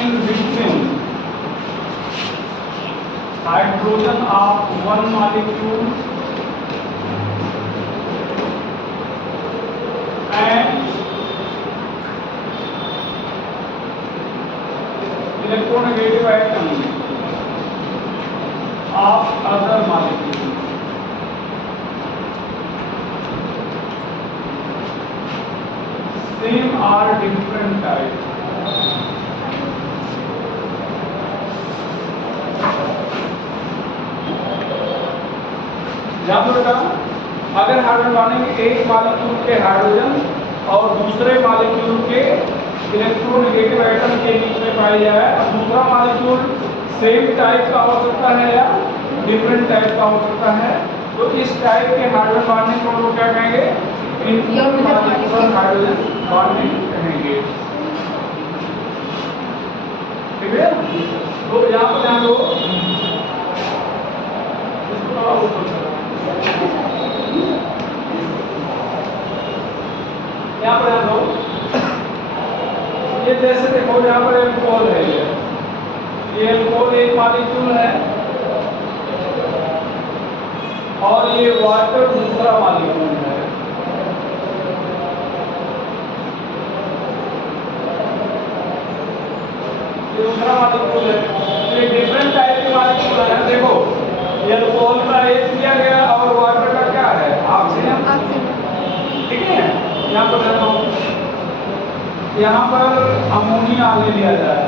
in between hydrogen of one molecule and electronegative atom of other molecule. Same or different type. याद रखना, अगर hydrogen बनेंगे एक molecule के हाइड्रोजन और दूसरे मॉलिक्यूल के इलेक्ट्रोनेगेटिव एटम के बीच में पाई जाए, और दूसरा मॉलिक्यूल सेम टाइप का हो सकता है या डिफरेंट टाइप का हो सकता है, तो इस टाइप के हाइड्रोजन बॉन्डिंग को लोग क्या कहेंगे? इंटरमॉलिक्यूलर हाइड्रोजन बॉन्डिंग कहेंगे। ठीक है, तो यहाँ पर ध्यान दो, यहाँ पर ध्यान दो, ये जैसे देखो यहाँ पर एल्कोहल है, ये एल्कोहल एक मॉलिक्यूल है और ये वाटर दूसरा मॉलिक्यूल है। ये दूसरा मॉलिक्यूल है, ये डिफरेंट टाइप के मॉलिक्यूल है। देखो ये एल्कोहल का एच दिया गया और वाटर का क्या है? ऑक्सीजन। ठीक है, यहाँ पर देखो, यहाँ पर अमोनिया ले लिया जाए,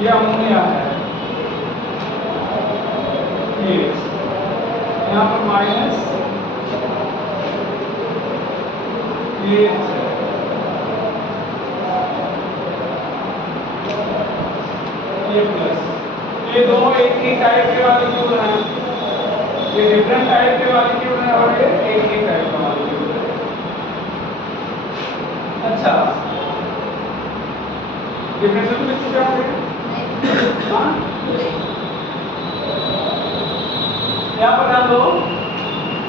ये अमोनिया है, ये यहाँ पर माइनस, ये प्लस, ये दोनों एक ही टाइप के मॉलिक्यूल हैं, ये डिफरेंट टाइप के मॉलिक्यूल हैं और ये एक ही टाइप का मॉलिक्यूल है। अच्छा, डिफरेंशियल में क्या है? हाँ, यहाँ पर ध्यान दो,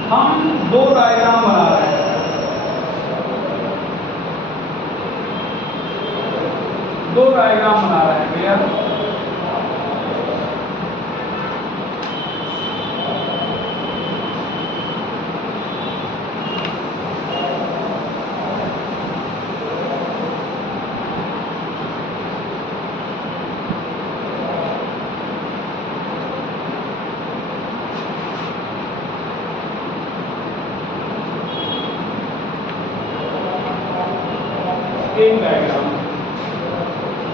हम दो डायग्राम बना रहे हैं, दो डायग्राम बना रहे हैं भैया। एक डायग्राम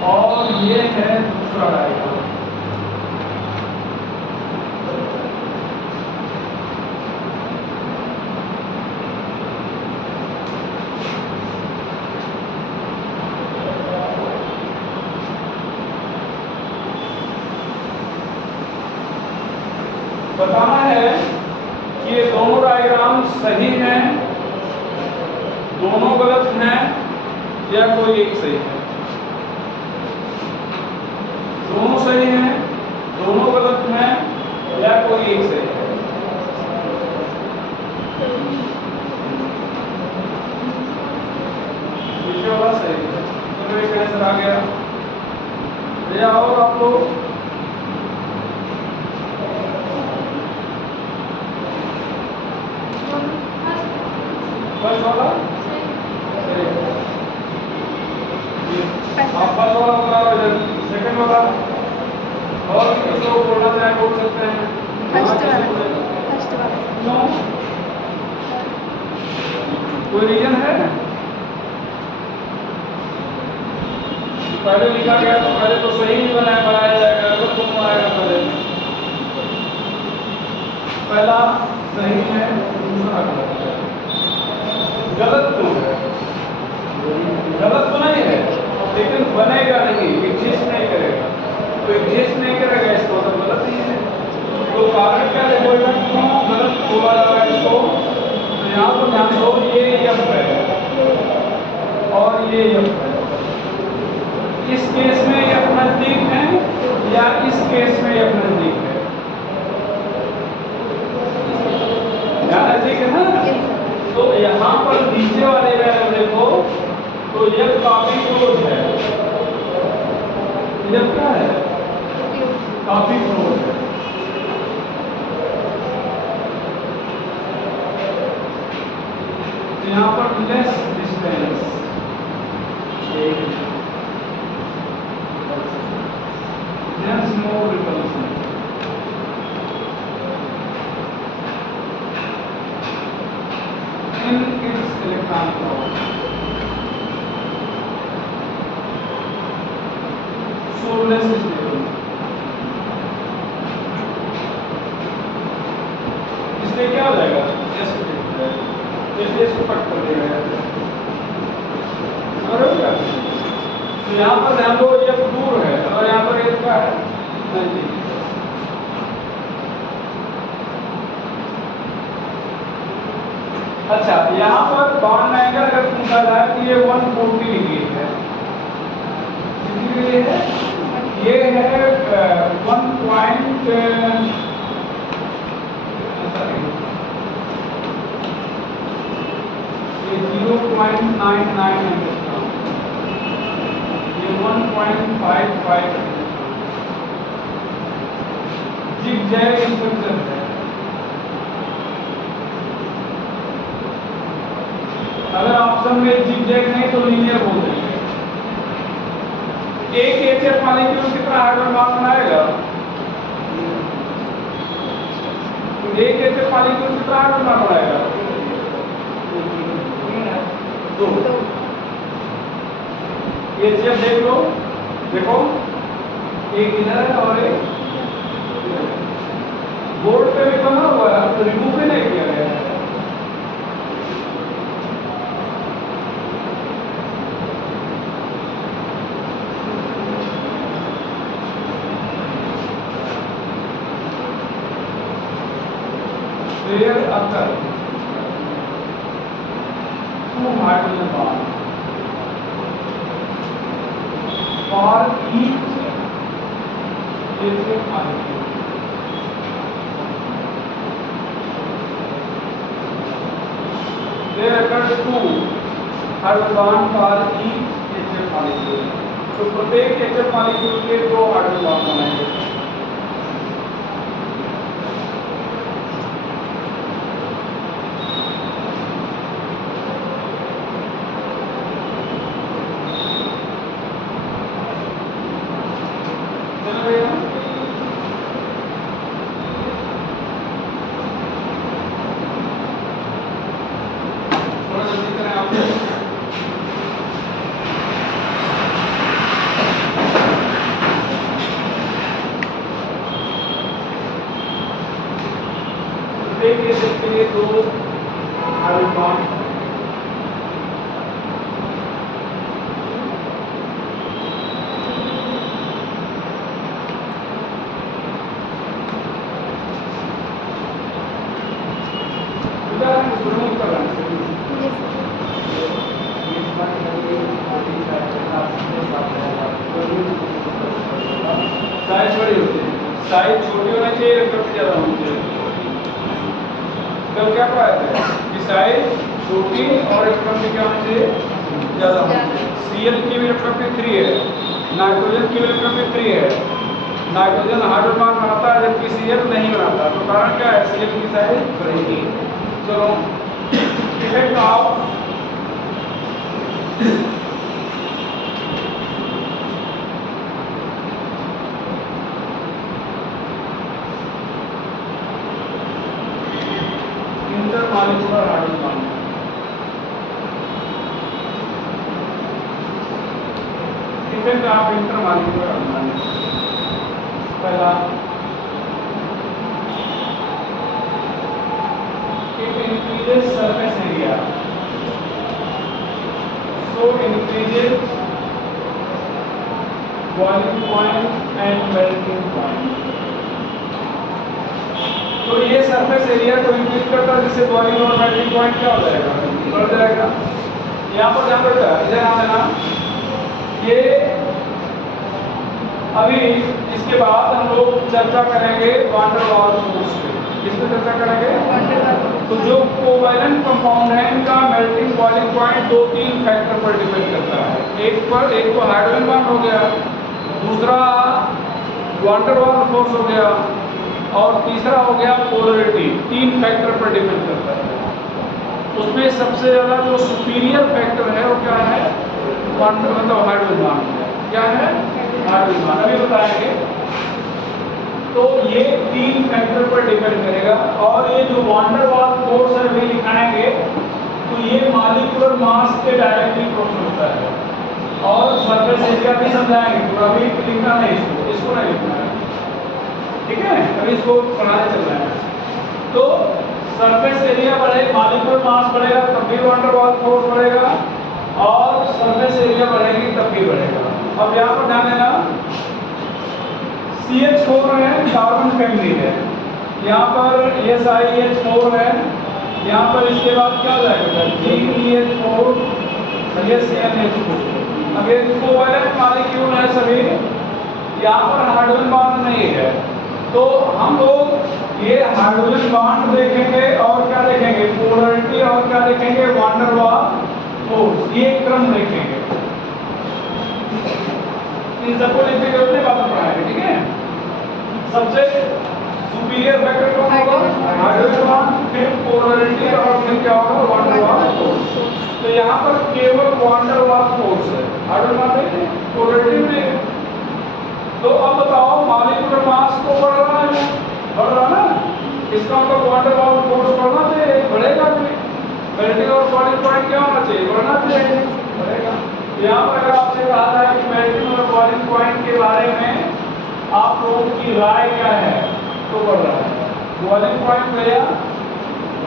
और ये है दूसरा डायग्राम। बताना है कि ये दोनों डायग्राम सही हैं, दोनों गलत हैं या कोई एक सही है। दोनों सही हैं, दोनों गलत हैं या कोई एक सही है। विषय वाला सही है, तो एक आंसर आ गया भैया। और आप लोग फर्स्ट वाला आप फर्स्ट वाला बता, सेकंड वाला, और कुछ लोग बोलना चाहे बोल सकते हैं। फर्स्ट वाला नो, कोई रीजन है? पहले लिखा गया तो पहले तो सही नहीं बनाया जाएगा, अगर तुम आएगा पहले पहला सही है, दूसरा गलत है। गलत तो है, गलत तो नहीं है, लेकिन बनेगा नहीं, एग्जिस्ट नहीं करेगा। तो एग्जिस्ट नहीं करेगा इसको तो गलत ही है। तो कारण क्या देखोगा, क्यों गलत बोला जा रहा है इसको? तो यहाँ पर ध्यान दो, ये यफ है और ये यफ है। इस केस में यफ नजदीक है या इस केस में यफ नजदीक है? यहाँ नजदीक है ना। तो यहाँ पर नीचे वाले में देखो तो यह काफी क्लोज है, इधर क्या है? ट्यूब काफी फ्लोर है। तो यहाँ पर less distance hence more repulsion. In its electron flow. So less stable. इसलिए क्या हो जाएगा? जैसे इसको कट कर देगा। और क्या? तो यहाँ पर ध्यान दो, ये दूर है और यहाँ पर एक क्या है? नजदीक। अच्छा, यहाँ पर बॉन्ड एंगल अगर पूछा जाए तो ये 140 डिग्री है। कितनी डिग्री है? ये है 0.99 एंगस्ट्रॉम, ये 1.55 जिगजैग इंस्ट्रक्चर है। अगर ऑप्शन में जिगजैग नहीं तो लीनियर बोल देंगे। एक एचएफ मॉलिक्यूल कितना हाइड्रोजन बॉन्ड बनाएगा? एक एचएफ मॉलिक्यूल कितना हाइड्रोजन बॉन्ड बनाएगा? दो। एचएफ देख लो, देखो एक इधर है और एक बोर्ड पे भी बना हुआ है, तो रिमूव भी नहीं किया गया है। There occur two hydrogen bonds for each HF molecule. There occurs two hydrogen bonds for each HF molecule. तो प्रत्येक HF molecule के दो हाइड्रोजन बॉन्ड बनाएंगे। ये दो हाइड्रोजन बॉन्ड साइज बड़ी होती है, साइज छोटी होना चाहिए, इलेक्ट्रॉन ज्यादा होनी चाहिए। कल क्या पढ़ाया था कि साइज छोटी और इलेक्ट्रॉन क्या होना चाहिए? ज्यादा होना चाहिए। Cl की भी इलेक्ट्रॉन 3 है, नाइट्रोजन की भी इलेक्ट्रॉन 3 है। नाइट्रोजन हाइड्रोजन बॉन्ड बनाता है जबकि Cl नहीं बनाता, तो कारण क्या है? Cl की साइज बड़ी। चलो effect of intermolecular hydrogen bond. Effect of intermolecular hydrogen bond. पहला, it increases surface area, so increases boiling point and melting point। तो ये सरफेस एरिया को इंक्रीज करता है, जिससे बॉइलिंग और मेल्टिंग पॉइंट क्या हो जाएगा? बढ़ जाएगा। यहाँ पर ध्यान रखना, इधर ध्यान देना। ये अभी इसके बाद हम लोग चर्चा करेंगे वाटर वाल फोर्स पे। किस पे चर्चा करेंगे? तो जो कोवैलेंट कंपाउंड है इनका मेल्टिंग बॉइलिंग पॉइंट 2-3 फैक्टर पर डिपेंड करता है। एक को हाइड्रोजन बॉन्ड हो गया, दूसरा दूसरा वान डेर वाल्स फोर्स हो गया, और तीसरा हो गया पोलरिटी। 3 फैक्टर पर डिपेंड करता है। उसमें सबसे ज़्यादा जो सुपीरियर फैक्टर है वो क्या है? मतलब हाइड्रोजन बॉन्ड है। क्या है? Hydrogen bond. अभी बताएंगे। तो ये 3 फैक्टर पर डिपेंड करेगा, और ये जो वान डेर वाल्स फोर्स है वे लिखाएंगे तो ये मॉलिक्यूलर मास के डायरेक्टली प्रोपोर्शनल होता है। और सरफेस एरिया भी समझाएंगे, पूरा भी लिखना नहीं, इसको नहीं लिखना है, ठीक है? अभी इसको पढ़ाने चल रहे हैं। तो सरफेस एरिया बढ़ेगा, मॉलिक्यूलर मास बढ़ेगा तब भी वान डेर वाल्स फोर्स बढ़ेगा, और सरफेस एरिया बढ़ेगी तब भी बढ़ेगा। अब यहाँ पर ध्यान देना, CH4 है, कार्बन फैमिली है, यहाँ पर SiH4 है, यहाँ पर इसके बाद क्या हो जाएगा? GeH4, CnH4। अब ये कोवैलेंट मॉलिक्यूल है सभी, यहाँ पर हाइड्रोजन बॉन्ड नहीं है, तो हम लोग ये हाइड्रोजन बॉन्ड देखेंगे और क्या देखेंगे? पोलरिटी, और क्या देखेंगे? वान डेर वाल्स फोर्स। ये क्रम देखेंगे। इन सबको लिखने की जरूरत नहीं, बात पढ़ाएंगे, ठीक है? सबसे सुपीरियर फैक्टर कौन होगा? हाइड्रोजन बॉन्ड, फिर पोलरिटी, और फिर क्या होगा? वान डेर वाल्स फोर्स। तो यहाँ पर केवल वान डेर वाल्स फोर्स है, हाइड्रोजन बॉन्ड नहीं, पोलरिटी नहीं है। तो अब बताओ, मॉलिक्यूलर मास तो बढ़ रहा है, बढ़ रहा ना, इसका मतलब वान डेर वाल्स फोर्स बढ़ना चाहिए, बढ़ेगा भी। मेल्टिंग और बॉइलिंग पॉइंट क्या होना चाहिए? बढ़ना चाहिए, बढ़ेगा। यहाँ पर अगर आपसे कहा जाए कि मेल्टिंग और बॉइलिंग पॉइंट के बारे में आप लोगों की राय क्या है, तो बढ़ रहा है। बॉइलिंग पॉइंट गया,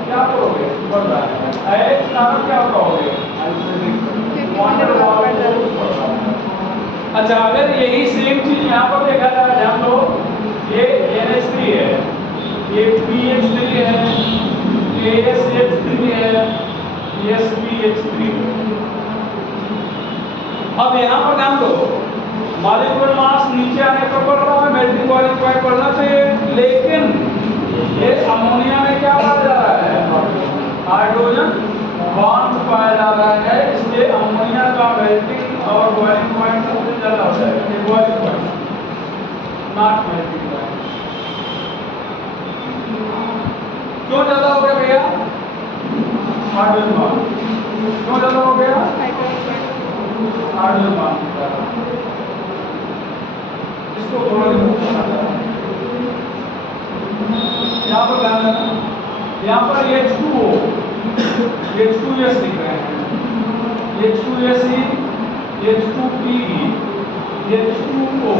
क्या करोगे? बढ़ रहा है। एच कारण क्या कहोगे? वान डेर वाल्स फोर्स बढ़ रहा है। अच्छा, अगर यही सेम चीज यहाँ पर देखा जाए, ध्यान दो, ये NH3 है, ये PH3 है, ASH3 है, SPH3। अब यहाँ पर ध्यान दो, मॉलिक्यूलर मास नीचे आने पर बढ़ रहा है, मेल्टिंग बॉइलिंग पॉइंट बढ़ना चाहिए, लेकिन ये अमोनिया में क्या पाया जा रहा है? हाइड्रोजन बॉन्ड पाया जा रहा है, इसलिए अमोनिया का मेल्टिंग और बॉइलिंग पॉइंट सबसे ज्यादा हो जाएगा। Boiling point, not melting point. क्यों ज्यादा हो गया भैया? हाइड्रोजन बॉन्ड क्यों ज्यादा हो गया? Hydrogen bond. इसको थोड़ा यहाँ पर ध्यान देना, यहाँ पर H2O, H2S लिख रहे हैं, H2SE, H2PE, H2O।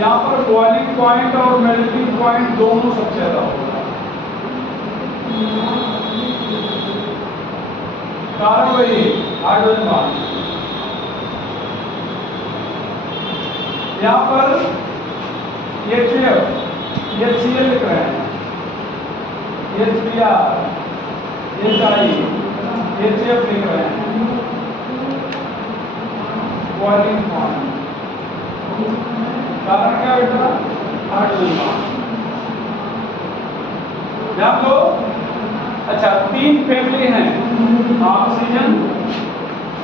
यहाँ पर बॉइलिंग पॉइंट और मेल्टिंग पॉइंट दोनों सबसे ज्यादा होगा। कारण वही हाइड्रोजन बॉन्ड। यहाँ पर HF, HCl लिख रहे हैं, HBr, HI, HF लिख रहे हैं, बॉइलिंग पॉइंट। कारण क्या बेटा? Hydrogen bond. ध्यान दो। अच्छा, 3 फैमिली हैं, ऑक्सीजन,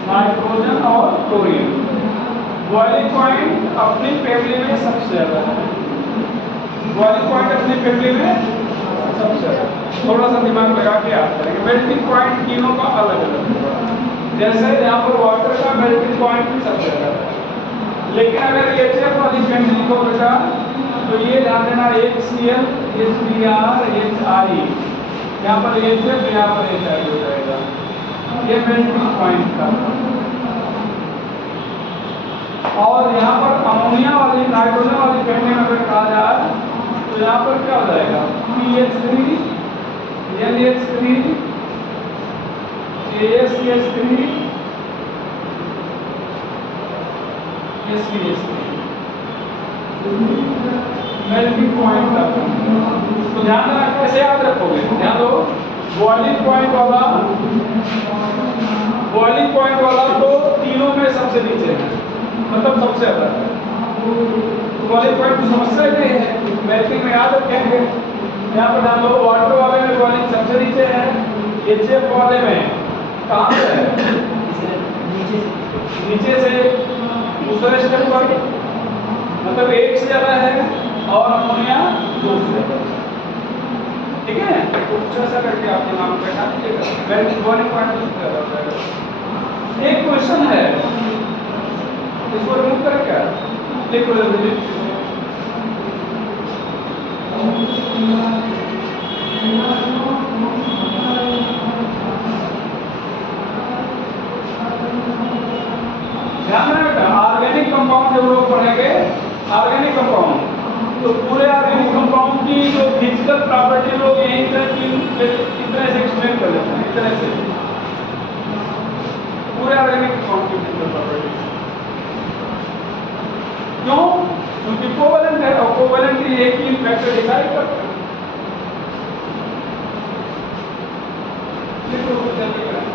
नाइट्रोजन और क्लोरीन। बॉइलिंग पॉइंट अपनी फैमिली में सबसे ज्यादा है, बॉइलिंग पॉइंट अपनी फैमिली में सबसे ज्यादा। थोड़ा सा दिमाग लगा के याद करेंगे। मेल्टिंग पॉइंट तीनों का अलग अलग है, जैसे यहाँ पर वाटर का मेल्टिंग पॉइंट भी सबसे ज्यादा है। लेकिन अगर HF वाली फैमिली को बेटा, तो ये ध्यान देना, HCl, HBr, HI, यहाँ पर HF, यहाँ पर HI हो जाएगा। ये मेल्टिंग पॉइंट का। और यहाँ पर अमोनिया वाली, नाइट्रोजन वाली फैमिली में अगर कहा जाए तो यहाँ पर क्या हो जाएगा? PH3, NH3, ASCH3, SPH3। Melting point का तो ध्यान देना, कैसे याद रखोगे? ध्यान दो, बॉइलिंग पॉइंट वाला तो तीनों में सबसे नीचे है, मतलब सबसे ज्यादा है। बॉइलिंग पॉइंट की समस्या ही नहीं है, मेल्टिंग में याद रखेंगे। यहाँ पर ध्यान दो, वाटर वाले में बॉइलिंग सबसे नीचे है, HF वाले में कहाँ से है? नीचे से दूसरे स्टेप पर, और अमोनिया दूसरे। ठीक है, तो कुछ ऐसा करके आपके नाम बैठा दीजिएगा, बॉइलिंग पॉइंट दूसरा हो जाएगा। एक क्वेश्चन है, इसको रिमूव कर क्या लिखो ध्यान रखना बेटा, ऑर्गेनिक कंपाउंड जब लोग पढ़ेंगे ऑर्गेनिक कंपाउंड, तो पूरे ऑर्गेनिक कंपाउंड की जो फिजिकल प्रॉपर्टी लोग यही इतने से एक्सप्लेन कर देते हैं, इतने से पूरे ऑर्गेनिक कंपाउंड की फिजिकल प्रॉपर्टी। क्यों? क्योंकि कोवैलेंट है और कोवैलेंट एक ही फैक्टर डिसाइड करता है। जल्दी करें।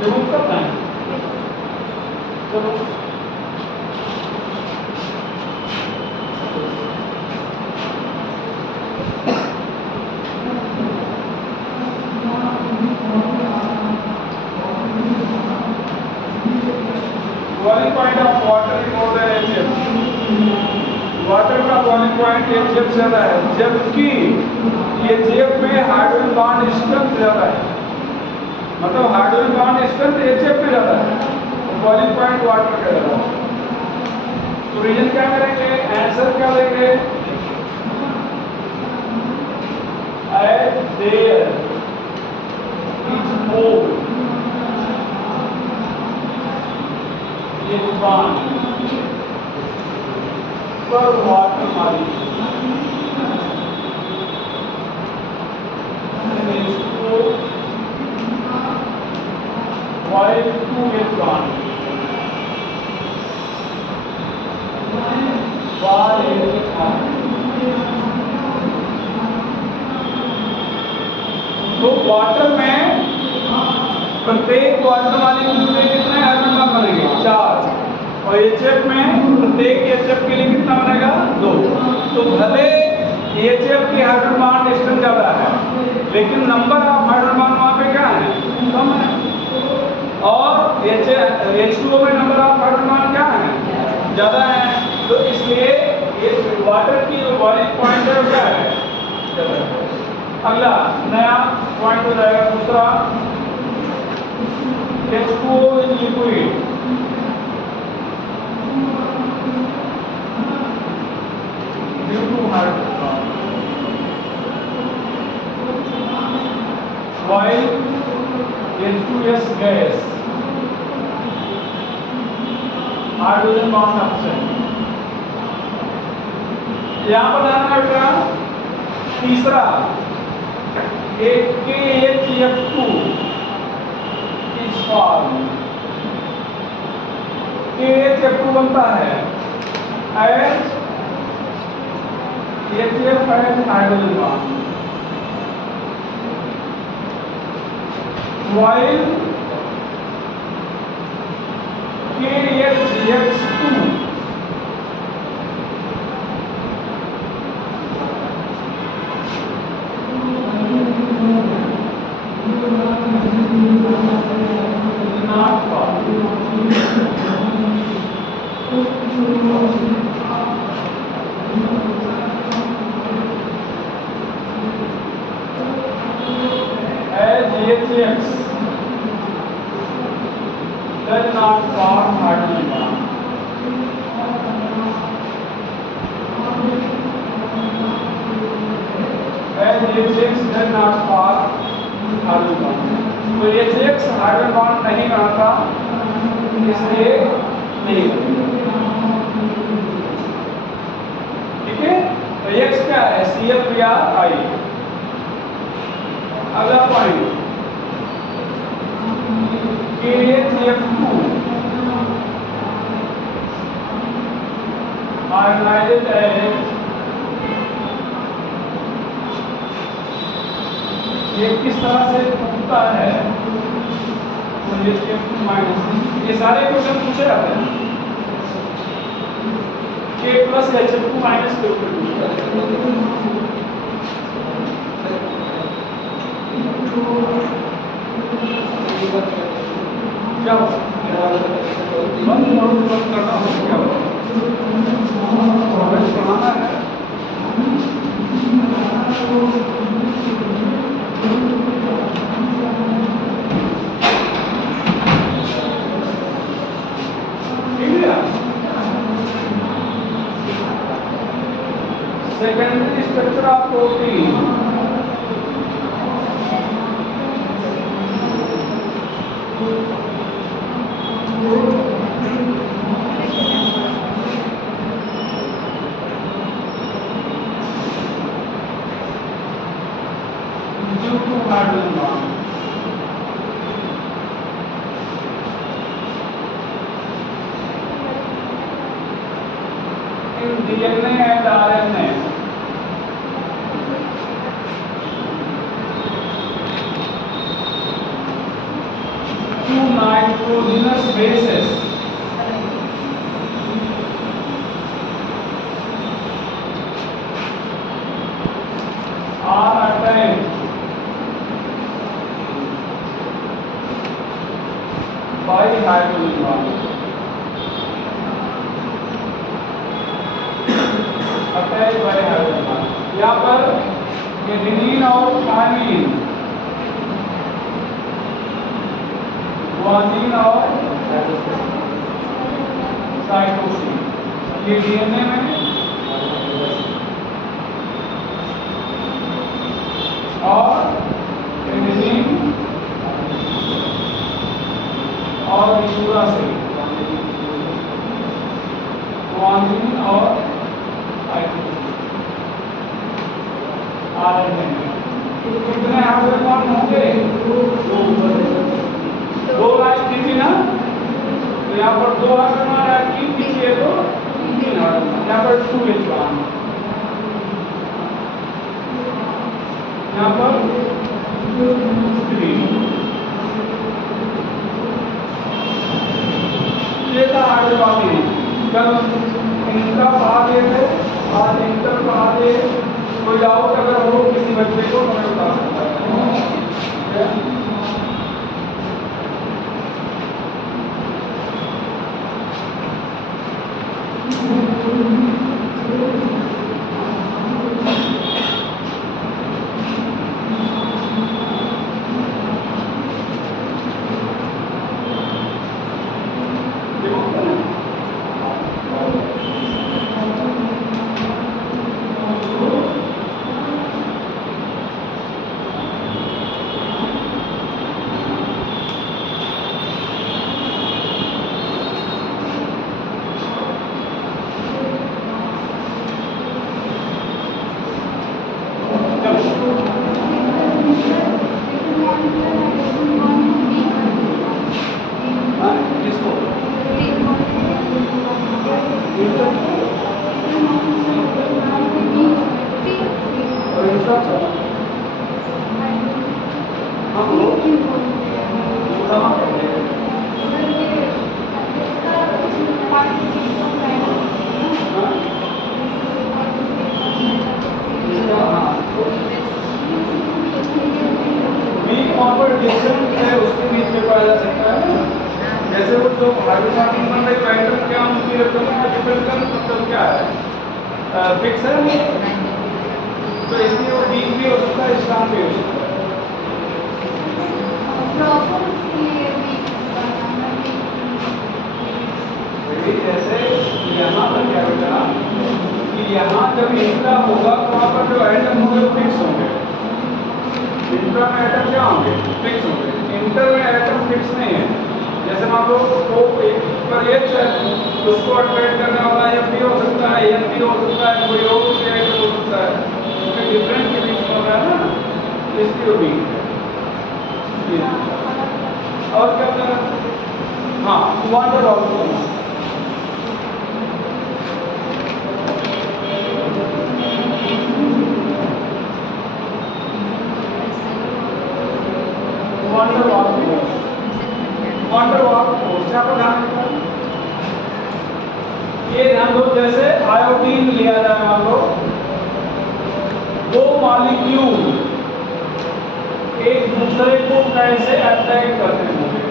रिमूव करना है, चलो boiling point of water is more than HF। Water का बॉइलिंग पॉइंट HF से ज्यादा है, जबकि HF में हाइड्रोजन बॉन्ड स्ट्रेंथ ज्यादा है, मतलब हाइड्रोजन बॉन्ड स्ट्रेंथ HF पे ज्यादा है, बॉइलिंग पॉइंट वाटर का ज्यादा है। तो रीजन क्या करेंगे, आंसर क्या देंगे, एज देयर इज मोर पर वाटर मॉलिक्यूल while 2 electron तो वाटर में प्रत्येक वाटर मॉलिक्यूल में कितने हाइड्रोजन बॉन्ड बनेंगे, 4, और HF में प्रत्येक HF के लिए कितना बनेगा, 2। तो भले HF की हाइड्रोजन बॉन्ड स्ट्रेंथ ज्यादा है, लेकिन नंबर ऑफ हाइड्रोजन बॉन्ड वहां पे क्या है, कम है, और H2O में नंबर ऑफ हाइड्रोजन बॉन्ड क्या है, ज्यादा है। तो इसलिए ये वाटर की जो बॉइलिंग पॉइंट है वो क्या है, ज्यादा है। अगला नया पॉइंट हो जाएगा दूसरा, H2O is liquid, due to hydrogen bond, while H2S गैस, हाइड्रोजन बॉन्ड absent। यहाँ पर ध्यान रखना, तीसरा KHF2 इस फॉर्म, KHF2 बनता है as HF as hydrogen bond, while KHF2 does not form hydrogen bond. As HX does not form hydrogen bond. तो ये H हाइड्रोजन बॉन्ड नहीं बनाता, इसलिए नहीं बनेगा। ठीक है, तो X क्या है? CF3RI। अगला पॉइंट CF2 आयनाइज्ड एज, ये किस तरह से टूटता है? CF2 माइनस, ये सारे क्वेश्चन पूछे जाते हैं। K प्लस HF2 माइनस के ऊपर टूटता है। क्या हो बंद करना हो, क्या हो पढ़ाना है। Secondary structure of protein, hydrogen bond. In DNA and RNA two nitrogenous bases are attached by hydrogen bond, attached by hydrogen bond। यहाँ पर एडेनिन और थाइमिन, ग्वानिन और साइटोसिन, ये DNA में और एडेनिन और यूरा से ग्वानिन और RNA में कितने हाइड्रोजन बॉन्ड होंगे? दो लाइन दी थी ना, तो यहाँ पर दो हाइड्रोजन आ रहा है, तीन पीछे है तो तीन हाइड्रोजन, यहाँ पर 2H बॉन्ड, यहाँ पर 3। ये था हाइड्रोजन बॉन्ड। कल इनका पढ़ा दिए थे, आज इंटर पढ़ा दिए। कोई डाउट अगर हो किसी बच्चे को हमें बता सकता है। उसके बीच में पाया जा सकता है। जैसे वो जो हाइड्रोजन बन रही पैटर्न क्या उनकी इलेक्ट्रॉन डिपेंड कर मतलब क्या है, फिक्स है, तो इसलिए वो वीक भी हो सकता है, स्ट्रांग भी हो सकता है। जैसे यहाँ पर क्या बेटा कि यहाँ जब इंट्रा होगा तो वहाँ पर जो एटम होंगे वो फिक्स होंगे, इंट्रा में एटम क्या होंगे? फिक्स होंगे। इंटर में एटम फिक्स नहीं है। जैसे मान लो वो एक पर एच है तो उसको अट्रैक्ट करने वाला एम भी हो सकता है, एन भी हो सकता है, कोई और रिएक्टर हो सकता है, क्योंकि डिफरेंट के बीच में हो रहा है ना, इसकी वो भी है। और क्या होता है? हाँ, water valve water valve force यहाँ पर ध्यान दें। ये ध्यान दो, जैसे आयोडीन लिया जाए, मान लो दो मॉलिक्यूल एक दूसरे को कैसे अट्रैक्ट करते होंगे?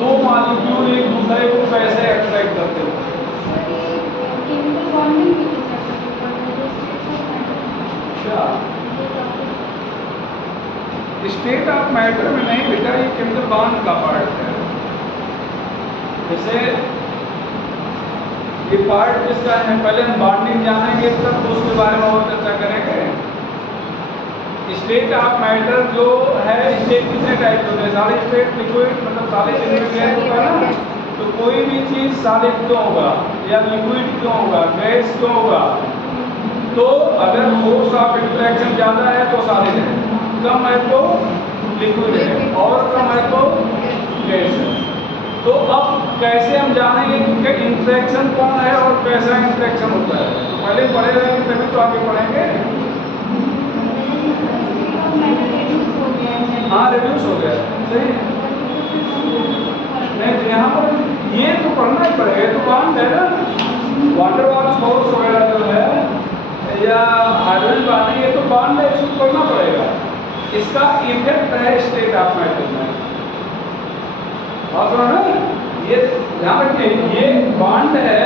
दो मॉलिक्यूल एक दूसरे को कैसे अट्रैक्ट करते होंगे? स्टेट ऑफ मैटर में नहीं बेटा, ये केमिकल बॉन्ड का पार्ट है। जैसे ये पार्ट किसका है, पहले हम बॉन्डिंग जानेंगे तब तो उसके बारे में और चर्चा करेंगे। स्टेट ऑफ मैटर जो है, स्टेट कितने टाइप होते हैं? सॉलिड स्टेट, लिक्विड, मतलब सॉलिड लिक्विड होगा ना, तो कोई भी चीज सॉलिड क्यों होगा या लिक्विड क्यों होगा, गैस क्यों होगा? तो अगर फोर्स ऑफ इंटरेक्शन ज्यादा है तो सॉलिड है, कम है तो लिक्विड है, और कम है तो गैस है। तो अब कैसे हम जानेंगे कि इंटरेक्शन कौन है और कैसा इंटरेक्शन होता है? तो पहले पढ़े रहेंगे तभी तो आगे पढ़ेंगे। हाँ, रिड्यूस हो गया, सही है। नहीं, यहाँ पर ये तो पढ़ना ही पड़ेगा, तो बॉन्ड है ना, वाटर वाल्व फोर्स वगैरह जो है या हाइड्रोजन बॉन्डिंग, ये तो बॉन्ड है, इसको पढ़ना पड़ेगा। इसका इफेक्ट है स्टेट ऑफ मैटर में। और ना ये ध्यान रखिए, ये बॉन्ड है,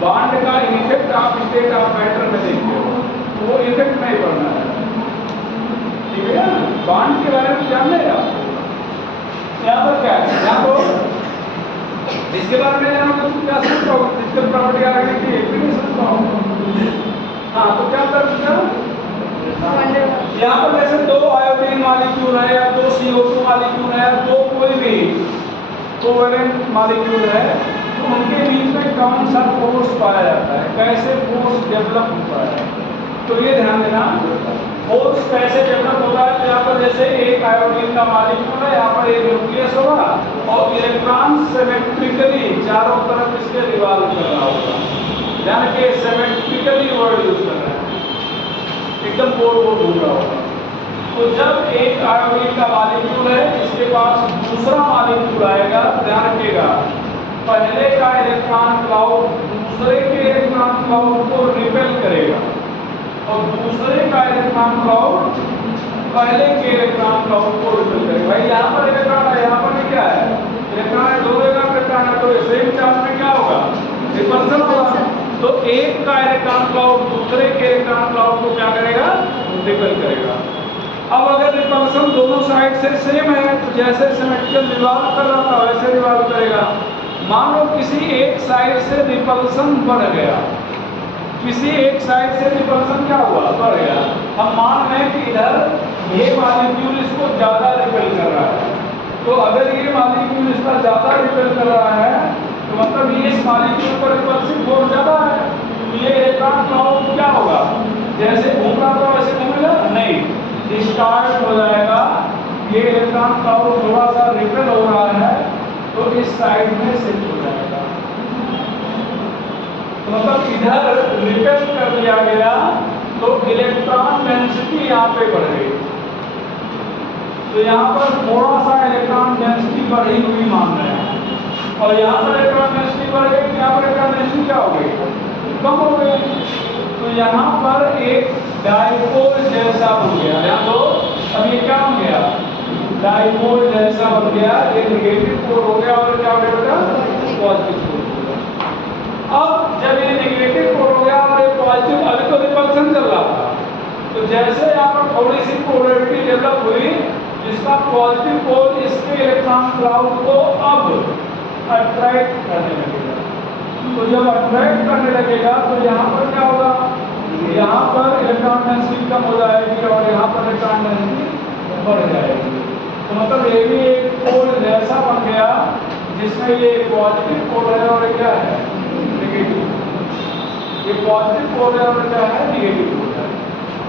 बॉन्ड का इफेक्ट आप स्टेट ऑफ मैटर में देखते हो, वो इफेक्ट नहीं पढ़ना है, ठीक है ना? बॉन्ड के बारे में जान लेगा। यहाँ पर क्या है, यहाँ तो इसके बारे में जाना तो क्या समझता होगा, फिजिकल प्रॉपर्टी आ रही थी, एक भी नहीं समझता होगा। हाँ, तो क्या कर सकते यहाँ पर जैसे दो आयोडीन मॉलिक्यूल है या दो CO2 मॉलिक्यूल है या दो कोई भी कोवेलेंट मॉलिक्यूल है, तो उनके बीच में कौन सा फोर्स पाया जाता है, कैसे फोर्स डेवलप होता है? तो ये ध्यान देना, फोर्स कैसे डेवलप होता है। तो यहाँ पर जैसे एक आयोडीन का मॉलिक्यूल है, यहाँ पर एक न्यूक्लियस होगा और इलेक्ट्रॉन सिमेट्रिकली चारों तरफ इसके रिवॉल्व कर रहा होगा, यानी कि सिमेट्रिकली वर्ड यूज कर रहे हैं, एकदम गोल गोल घूम रहा होगा। तो जब एक आयोडीन का मॉलिक्यूल है, इसके पास दूसरा मॉलिक्यूल आएगा, ध्यान रखिएगा, पहले का इलेक्ट्रॉन क्लाउड दूसरे के इलेक्ट्रॉन क्लाउड को रिपेल करेगा और दूसरे का इलेक्ट्रॉन क्लाउड पहले के इलेक्ट्रॉन क्लाउड को रिपेल करेगा। भाई यहाँ पर इलेक्ट्रॉन है, यहाँ पर क्या है, इलेक्ट्रॉन है, दो इलेक्ट्रॉन है, तो सेम चार्ज में क्या होगा, रिपल्सन होगा। तो एक का इलेक्ट्रॉन क्लाउड दूसरे के इलेक्ट्रॉन क्लाउड को क्या करेगा, रिपेल करेगा। अब अगर रिपल्सन दोनों साइड से सेम है, तो जैसे सिमेट्रिकल रिवॉल्व कर रहा था वैसे रिवॉल्व करेगा। मान लो किसी एक साइड से रिपल्सन बढ़ गया, किसी एक साइड से रिपल्सन क्या हुआ, बढ़ गया। हम मान रहे हैं कि इधर ये मॉलिक्यूल इसको ज्यादा रिपेल कर रहा है, तो अगर ये मॉलिक्यूल इसका ज्यादा रिपेल कर रहा है तो मतलब ये इस मॉलिक्यूल पर रिपल्सिव फोर्स ज्यादा है, तो ये इलेक्ट्रॉन क्लाउड क्या होगा, जैसे घूम रहा था वैसे घूमेगा नहीं, डिस्चार्ज हो जाएगा। ये इलेक्ट्रॉन क्लाउड थोड़ा सा रिपेल हो रहा है तो इस साइड में शिफ्ट हो जाएगा, तो मतलब इधर रिपेल कर दिया गया तो इलेक्ट्रॉन डेंसिटी यहाँ पे बढ़ गई, तो यहाँ पर थोड़ा सा इलेक्ट्रॉन डेंसिटी बढ़ी हुई मान रहे हैं, और यहाँ पर इलेक्ट्रॉन डेंसिटी बढ़ गई, यहाँ पर इलेक्ट्रॉन डेंसिटी क्या हो गई, कम हो गई। तो यहाँ पर एक डाइपोल जैसा बन गया, यहाँ तो अब ये क्या बन गया, डाइपोल जैसा बन गया, ये नेगेटिव पोल हो गया और क्या हो गया, पॉजिटिव पोल हो गया। अब जब ये नेगेटिव पोल हो गया और ये पॉजिटिव, अभी तो रिपल्सन चल रहा था, तो जैसे यहाँ पर थोड़ी सी पोलरिटी डेवलप हुई, जिसका पॉजिटिव पोल इसके इलेक्ट्रॉन क्लाउड को अब अट्रैक्ट करने लगेगा, तो जब अट्रैक्ट करने लगेगा तो यहाँ पर क्या होगा, यहाँ पर इलेक्ट्रॉन डेंसिटी कम हो जाएगी और यहाँ पर इलेक्ट्रॉन डेंसिटी बढ़ जाएगी। तो मतलब ये भी एक पोल ऐसा बन गया जिसमें ये पॉजिटिव पोल है और क्या है, नेगेटिव। ये पॉजिटिव पोल है और क्या है, नेगेटिव पोल है।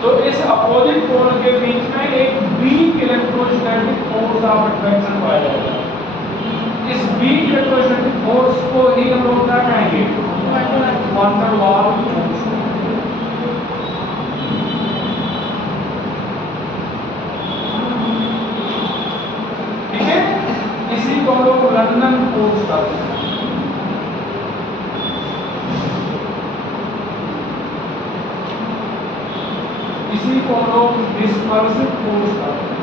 तो इस अपोजिट पोल के बीच में एक weak electrostatic force of attraction पाया जाएगा। इस वीक इलेक्ट्रोस्टैटिक फोर्स को ही हम लोग क्या कहेंगे, वान डेर वाल फोर्स। ठीक है, इसी को हम लोग लंदन फोर्स कहते हैं। इसी को हम लोग डिस्पर्सिव फोर्स कहते हैं।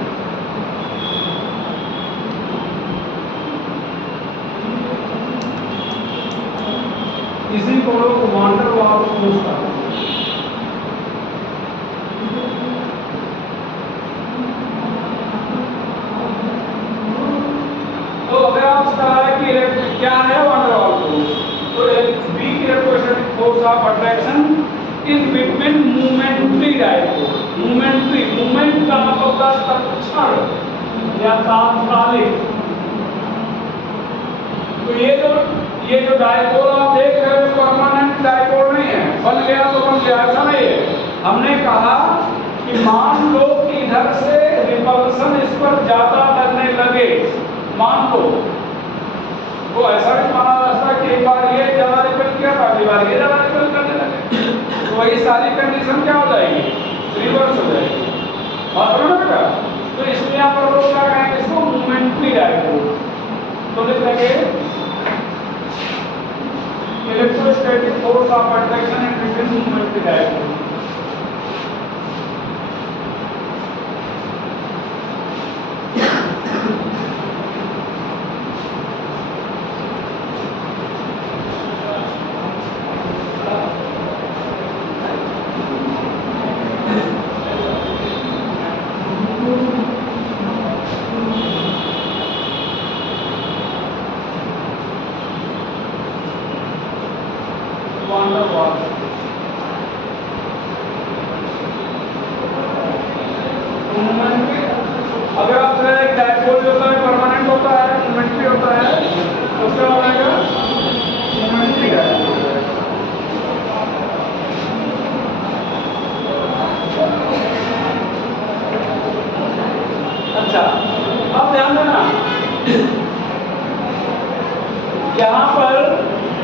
इसी को लोग वान डेर वाल फोर्स कहते हैं। तो अगर आप उसका है कि क्या है वान डेर वाल फोर्स, तो weak electrostatic force of attraction in between momentary dipole. Momentary, movement का मतलब होता है तत्क्षण या तात्कालिक। तो ये जो डायपोल आप देख रहे हो परमानेंट डायपोल नहीं है, बन गया तो बन गया, ऐसा नहीं है। हमने कहा कि मान लो कि इधर से रिपल्सन इस पर ज्यादा लगने लगे, मान लो वो ऐसा भी माना जाता है कि एक बार ये ज्यादा रिपल किया था, अगली बार ये ज्यादा रिपल करने लगे, तो वही सारी कंडीशन क्या हो जाएगी, रिवर्स हो जाएगी। बात समझ में आया? तो इसलिए यहाँ पर लोग क्या कहेंगे, इसको मोमेंटरी डायपोल। तो लिख लेंगे electrostatic force of attraction in between momentary dipole. अगर आप एक डायपोल जो होता है परमानेंट होता है, मोमेंटरी होता है, तो क्या हो जाएगा, मोमेंटरी डायपोल। अच्छा, अब ध्यान देना, यहाँ पर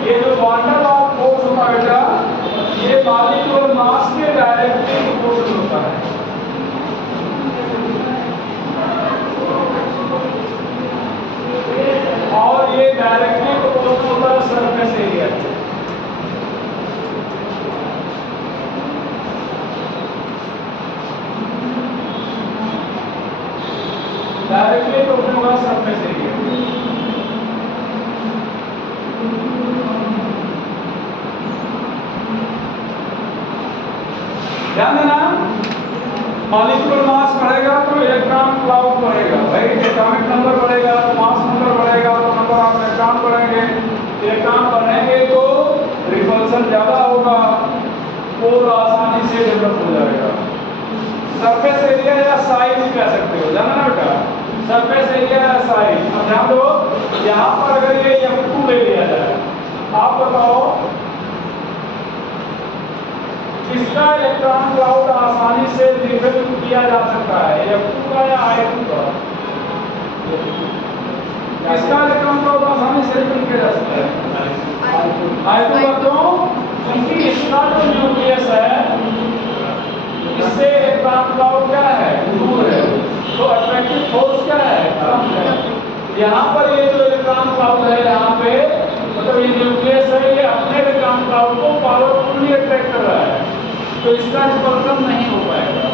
ये जो वान डेर वाल फोर्स होता है बेटा, ये मॉलिक्यूलर मास के डायरेक्टली प्रोपोर्शनल होता है। और ये डायरेक्टली प्रोपोर्शनल होता है सरफेस एरिया। डायरेक्टली प्रोपोर्शनल होगा सरफेस एरिया। ध्यान देना, मॉलिक्यूलर मास बढ़ेगा तो इलेक्ट्रॉन क्लाउड बढ़ेगा, भाई एटॉमिक नंबर बढ़ेगा तो मास नंबर बढ़ेगा तो नंबर ऑफ इलेक्ट्रॉन बढ़ेंगे। इलेक्ट्रॉन बढ़ेंगे तो रिपल्सन ज्यादा होगा, पोल आसानी से डेवलप हो जाएगा। सरफेस एरिया या साइज कह सकते हो, जानना ना बेटा, सरफेस एरिया या साइज। अब ध्यान दो, यहाँ पर अगर ये F2 ले लिया जाए, आप बताओ किसका इलेक्ट्रॉन क्लाउड आसानी से रिफिल किया जा सकता है, F2 का या I2 का? किसका इलेक्ट्रॉन क्लाउड आसानी से रिफिल किया जा सकता है? I2 का। क्यों? क्योंकि इसका जो न्यूक्लियस है इससे इलेक्ट्रॉन क्लाउड क्या है, दूर है, तो अट्रैक्टिव फोर्स क्या है, कम है। यहाँ पर ये जो इलेक्ट्रॉन क्लाउड है, यहाँ पे मतलब ये न्यूक्लियस है, ये अपने इलेक्ट्रॉन क्लाउड को पावरफुली अट्रैक्ट कर रहा है, तो इसका रिपल्सन नहीं हो पाएगा।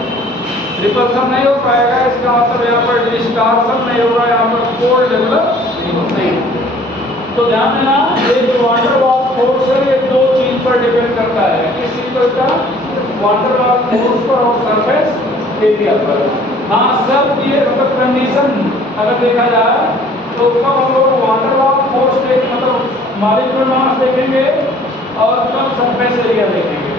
रिपल्सन नहीं हो पाएगा, इसका मतलब यहाँ पर डिस्टॉर्शन नहीं होगा, यहाँ पर कोड डेवलप नहीं होगा। तो ध्यान देना, ये जो वान डेर वाल फोर्स है ये दो चीज पर डिपेंड करता है, किस चीज पर का, वान डेर वाल फोर्स पर और सरफेस एरिया पर। हाँ, सब ये मतलब कंडीशन अगर देखा जाए तो कब हम लोग वान डेर वाल फोर्स देख मतलब मॉलिक्यूलर मास देखेंगे और कब सरफेस एरिया देखेंगे।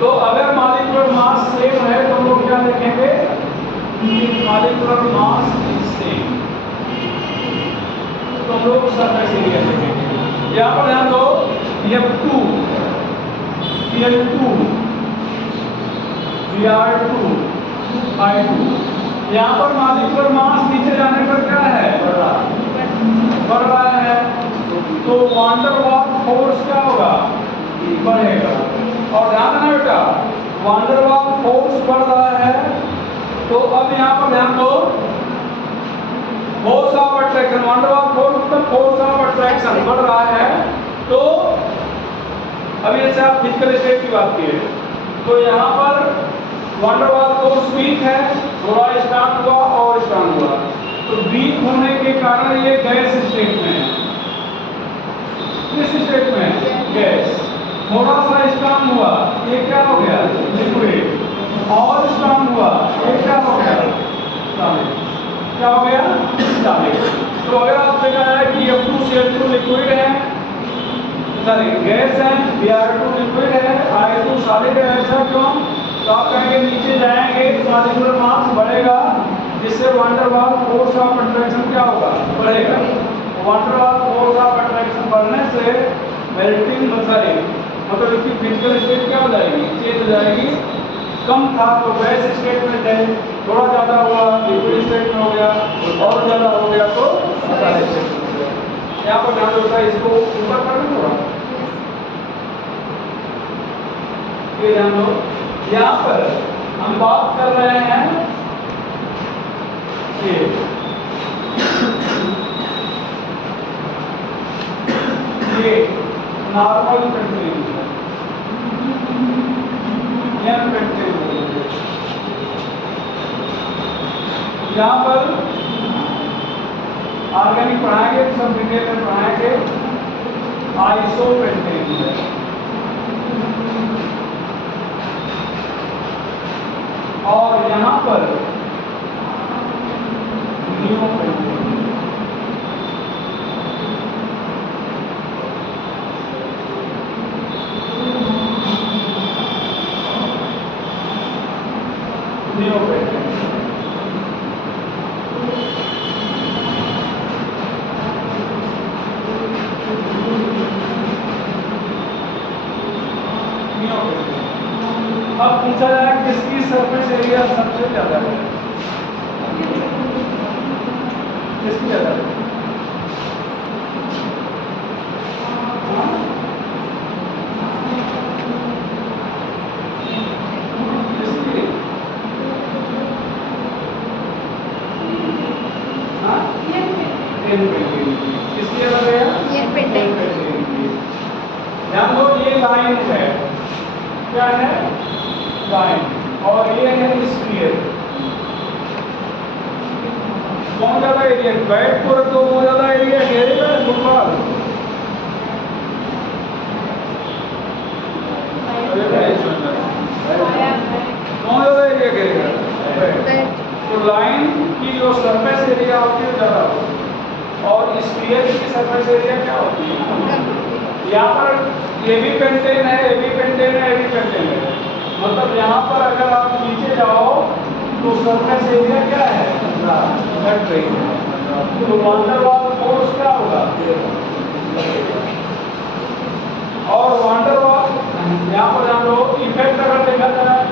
तो अगर मॉलिक्यूलर मास सेम है तो हम लोग क्या लिखेंगे? मॉलिक्यूलर मास इज सेम, तो हम लोग सरफेस एरिया लिखेंगे। यहाँ पर ध्यान दो, F2 Cl2 Br2 I2, यहाँ पर मॉलिक्यूलर मास नीचे जाने पर क्या है? बढ़ रहा है, तो वान डेर वाल्स फोर्स क्या होगा? बढ़ेगा। और ध्यान देना बेटा, वान डेर वाल्स फोर्स बढ़ रहा है, तो अब यहाँ पर ध्यान दो, force of attraction, van der Waals force मतलब फोर्स ऑफ अट्रैक्शन बढ़ रहा है। तो अभी जैसे आप फिजिकल स्टेट की बात किए, तो यहाँ पर वान डेर वाल्स फोर्स वीक है, थोड़ा स्ट्रांग हुआ और स्ट्रांग हुआ, तो वीक होने के कारण ये गैस स्टेट में है। किस स्टेट में? गैस। थोड़ा सा स्ट्रांग हुआ, ये क्या हो गया? लिक्विड। और स्ट्रांग हुआ, ये क्या हो गया? सॉलिड। क्या हो गया? सॉलिड। तो अगर आपसे कहा है कि F2Cl2 लिक्विड है, सॉरी गैस है, Br2 लिक्विड है, I2 सॉलिड है, ऐसा क्यों? तो आप कहेंगे नीचे जाएंगे तो मॉलिक्यूलर मास बढ़ेगा, जिससे van der Waals force of attraction क्या होगा? बढ़ेगा। Van der Waals force of attraction बढ़ने से मेल्टिंग मतलब इसकी फिजिकल स्टेट क्या हो जाएगी? चेंज हो जाएगी। कम था तो गैस स्टेट में थे, थोड़ा ज़्यादा हुआ लिक्विड स्टेट में हो गया, और ज़्यादा हो गया तो सॉलिड स्टेट में हो गया। यहाँ पर ध्यान होता है, इसको ऊपर करना थोड़ा, ये ध्यान दो। यहाँ पर हम बात कर रहे हैं ये नॉर्मल कंट्रीज है, यहाँ पर ऑर्गेनिक पढ़ाएंगे, सब डिटेल में पढ़ाएंगे। आइसोपेंटेन है, और यहाँ पर नियोपेंटेन। अब पूछा जाए किसकी सरफेस एरिया सबसे ज्यादा है? किसकी ज्यादा है? किसकी? किसकी ज्यादा है? ध्यान दो, ये लाइन है, क्या है? लाइन, और ये है स्फीयर। कौन ज्यादा एरिया? बैट को रख दो, वो ज्यादा एरिया घेरेगा फुटबॉल? कौन ज्यादा एरिया घेरेगा? तो लाइन की जो सरफेस एरिया होती है ज्यादा होती है, और स्फीयर की सरफेस एरिया क्या होती है? यहाँ पर ये भी पेंटेन है, ये भी पेंटेन है, ये भी पेंटेन है, मतलब यहाँ पर अगर आप नीचे जाओ तो सरफेस एरिया क्या है? घट रही है, तो वान डेर वाल्स फोर्स क्या होगा? और वान डेर वाल्स यहाँ पर ध्यान दो, इफेक्ट अगर देखा जाए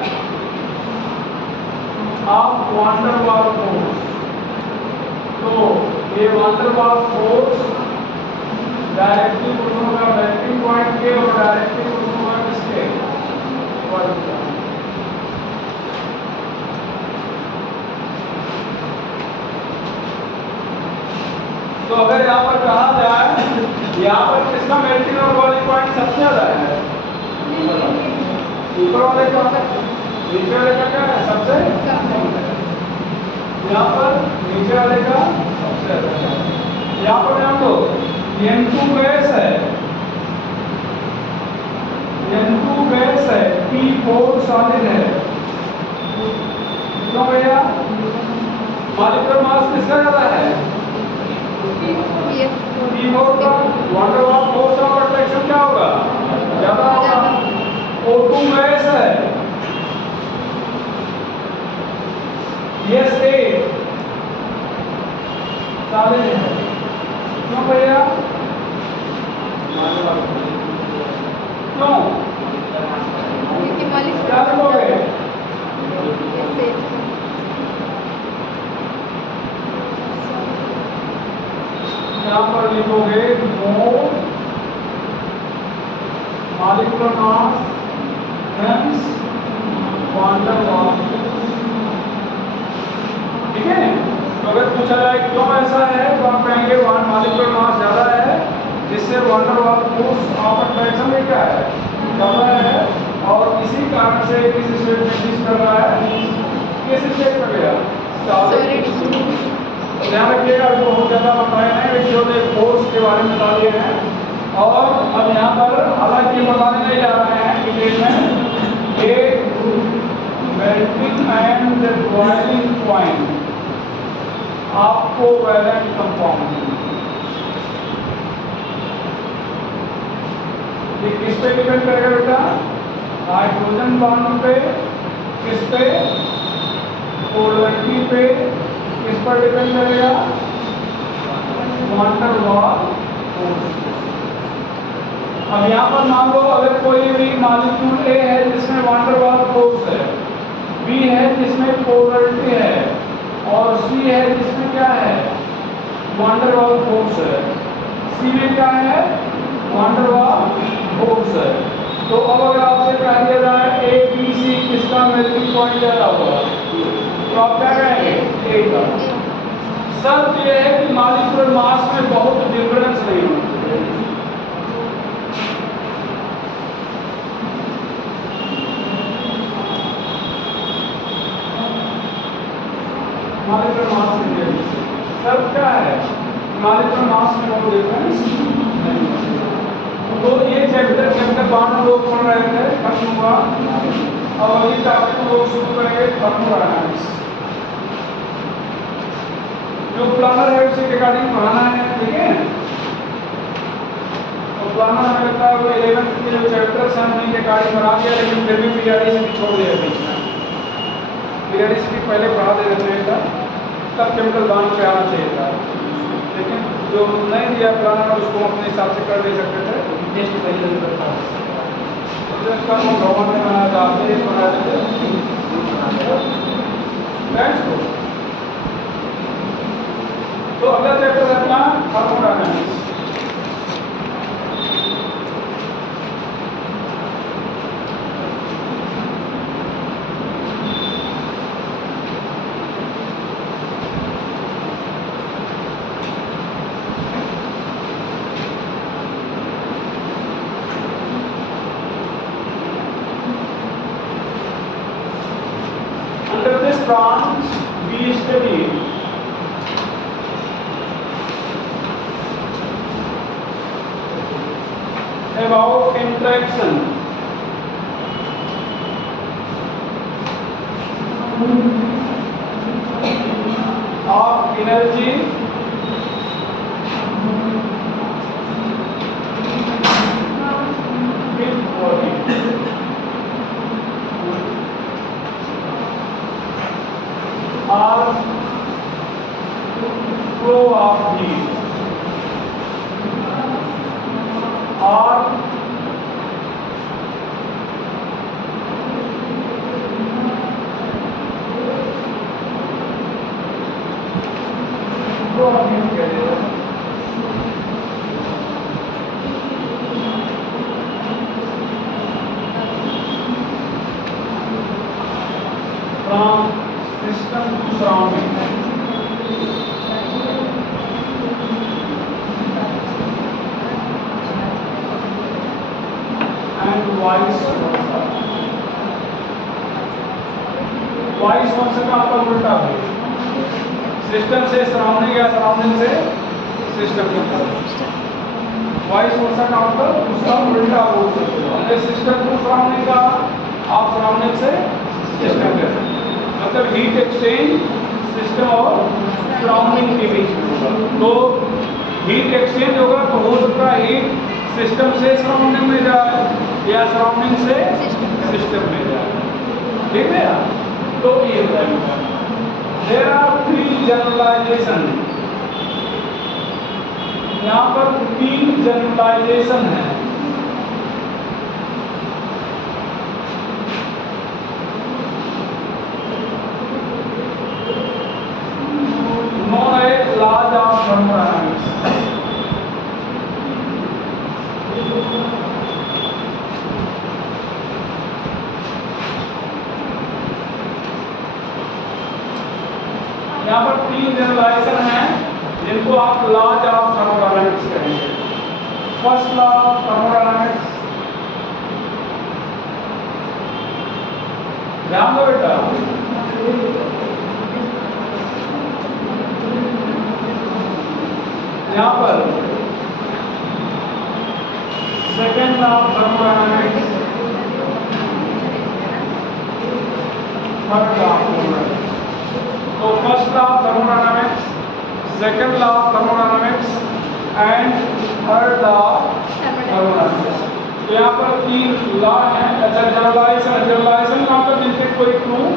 आप वान डेर वाल्स फोर्स, तो ये van der Waals force directly proportional होगा मेल्टिंग पॉइंट के, और डायरेक्टली प्रोपोर्शनल होगा किसके? पॉइंट का। तो अगर यहाँ पर कहा जाए, यहाँ पर किसका मेल्टिंग और बॉइलिंग पॉइंट सबसे ज्यादा है? ऊपर वाले का, नीचे वाले का क्या है? सबसे कम है। यहाँ पर नीचे वाले का सबसे ज्यादा है। यहाँ पर ध्यान दो, N2 गैस है, N2 गैस है, P4 सॉलिड है। क्यों भैया? मॉलिक्यूलर मास किसका ज्यादा है? P4 का। Van der Waals force of attraction क्या होगा? ज्यादा होगा। O2 गैस है, ये स्टेट चालू है। क्यों भैया? क्यों? क्योंकि मॉलिक्यूलर क्या लिखोगे? जैसे यहाँ पर लिखोगे mole molecular mass times van der Waals. ठीक है। तो अगर पूछा जाए क्यों ऐसा है तो आप कहेंगे वन मॉलिक्यूलर मास ज़्यादा है, जिससे van der Waals force of attraction में क्या है, ज़्यादा है, और इसी कारण से किस स्टेट में एक्जिस्ट कर रहा है, किस स्टेट में गया, सॉलिड। ध्यान रखिएगा। अभी बहुत ज़्यादा बताए हैं, केवल एक फोर्स के बारे में बता दिए हैं। और अब यहाँ पर हालांकि बताने नहीं जा रहे हैं डिटेल में, एक मेल्टिंग एंड बॉइलिंग पॉइंट आपको वैलेंट कंपाउंड ये किस पे डिपेंड करेगा बेटा? हाइड्रोजन बॉन्ड पे, किस पे? पोलरिटी पे। किस पर डिपेंड करेगा? वान डेर वाल्स फोर्स। अब यहाँ पर मान लो अगर कोई भी मॉलिक्यूल ए है जिसमें वान डेर वाल्स फोर्स है, बी है जिसमें पोलरिटी है, और सी है जिसमें क्या है, वान डेर वाल्स फोर्स है। सी में क्या है? वान डेर वाल्स फोर्स है। तो अब अगर आपसे कह दिया जाए ए बी सी किसका मेल्टिंग पॉइंट ज़्यादा होगा, तो आप क्या कहेंगे? ए का। शर्त यह है कि मॉलिक्यूलर मास में बहुत डिफरेंस नहीं होना चाहिए। मॉलिक्यूलर मास में डिफरेंस शर्त क्या है? मॉलिक्यूलर मास में बहुत डिफरेंस नहीं होना चाहिए। तो ये चैप्टर चैप्टर 12 लोग पढ़ रहे थे, खत्म हुआ। अब अगली टॉपिक लोग शुरू करेंगे थर्मोडायनामिक्स। जो प्लानर है उसी के अकॉर्डिंग पढ़ाना है, ठीक है। तो प्लानर हमें लगता है वो 11th के जो चैप्टर्स हैं उन्हीं के अकॉर्डिंग बना दिया, लेकिन फिर भी पीरियडिसिटी छोड़ दिया बीच में। पीरियडिसिटी पहले पढ़ा दे रहे थे, तब चैप्टर 12 पे आना चाहिए था, लेकिन जो नहीं दिया प्लानर उसको अपने हिसाब से कर दे सकते थे, टेस्ट सही नहीं करता। तो इसका हम भगवान ने बनाया था, आपने एक बना देते फ्रेंड्स को। तो अगला चैप्टर है अपना thermodynamics. Under this branch, we study about interaction of energy with body or flow of heat or flow of heat कहते हैं। From system to surrounding and vice versa। Vice versa का मतलब उल्टा है, सिस्टम से surrounding या surrounding से system के अंदर। वाइस वर्सा का मतलब उसका उल्टा हो सकता है, सिस्टम टू सराउंडिंग का आप सराउंडिंग से सिस्टम के अंदर, मतलब हीट एक्सचेंज सिस्टम और सराउंडिंग के बीच में होगा। तो हीट एक्सचेंज होगा तो हो सकता है हीट सिस्टम से सराउंडिंग में जाए या सराउंडिंग से सिस्टम में जाए। ठीक है यार, तो ये बताइए देयर आर 3 जनरलाइजेशन, यहाँ पर 3 जनरलाइजेशन है। known as laws of thermodynamics। यहाँ पर 3 जनरलाइजेशन हैं जिनको आप लॉज ऑफ थर्मोडायनामिक्स कहेंगे। फर्स्ट लॉ ऑफ थर्मोडायनामिक्स, ध्यान दो बेटा, यहाँ पर second law of thermodynamics, third law of thermodynamics. तो first law of thermodynamics, second law of thermodynamics and third law of thermodynamics. तो यहाँ पर 3 लॉ हैं। अच्छा, जनरलाइजेशन का मतलब जिनके कोई प्रूफ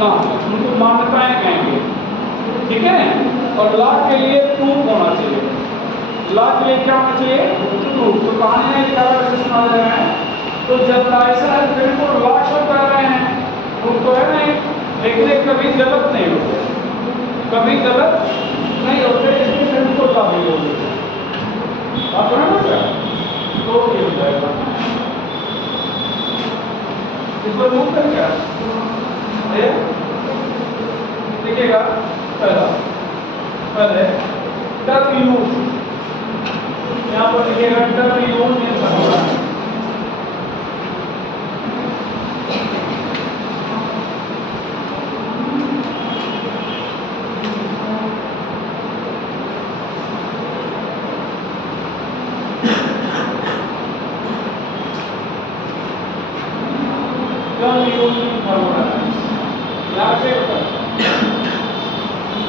ना हो, उनको मान्यताएं कहेंगे। ठीक है, और लॉ के लिए प्रूफ होना चाहिए। लॉ के लिए क्या होना चाहिए? प्रूफ। तो कहानी में क्या सुना रहे हैं, तो जनरलाइजेशन है बिल्कुल लॉ शो कर रहे हैं, प्रूफ तो है नहीं, लेकिन कभी गलत नहीं होते, कभी गलत नहीं होते, इसमें बिल्कुल काबिल होते। आप समझ रहे हैं? तो ये हो जाएगा, इसको रूप कर क्या देखिएगा। पहले टर्म यूज, यहाँ पर देखिएगा टर्म यूज ये सब होगा।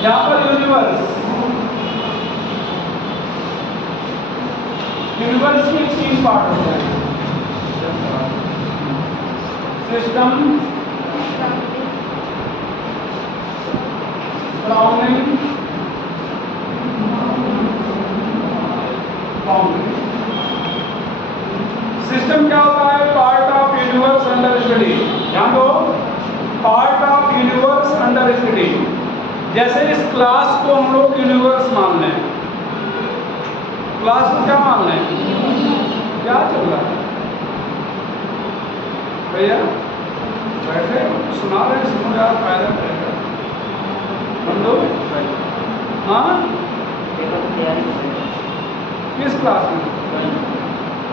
यहाँ पर यूनिवर्स के 3 पार्ट होते हैं। System, surrounding, boundary. सिस्टम क्या होता है? Part of universe under study. ध्यान दो, part of universe under study. जैसे इस क्लास को हम लोग यूनिवर्स मान लें, क्लास को क्या मान लें? क्या चल रहा है भैया? बैठे सुना रहे, सुनो यार, फायदा रहेगा। हम लोग हाँ किस क्लास में?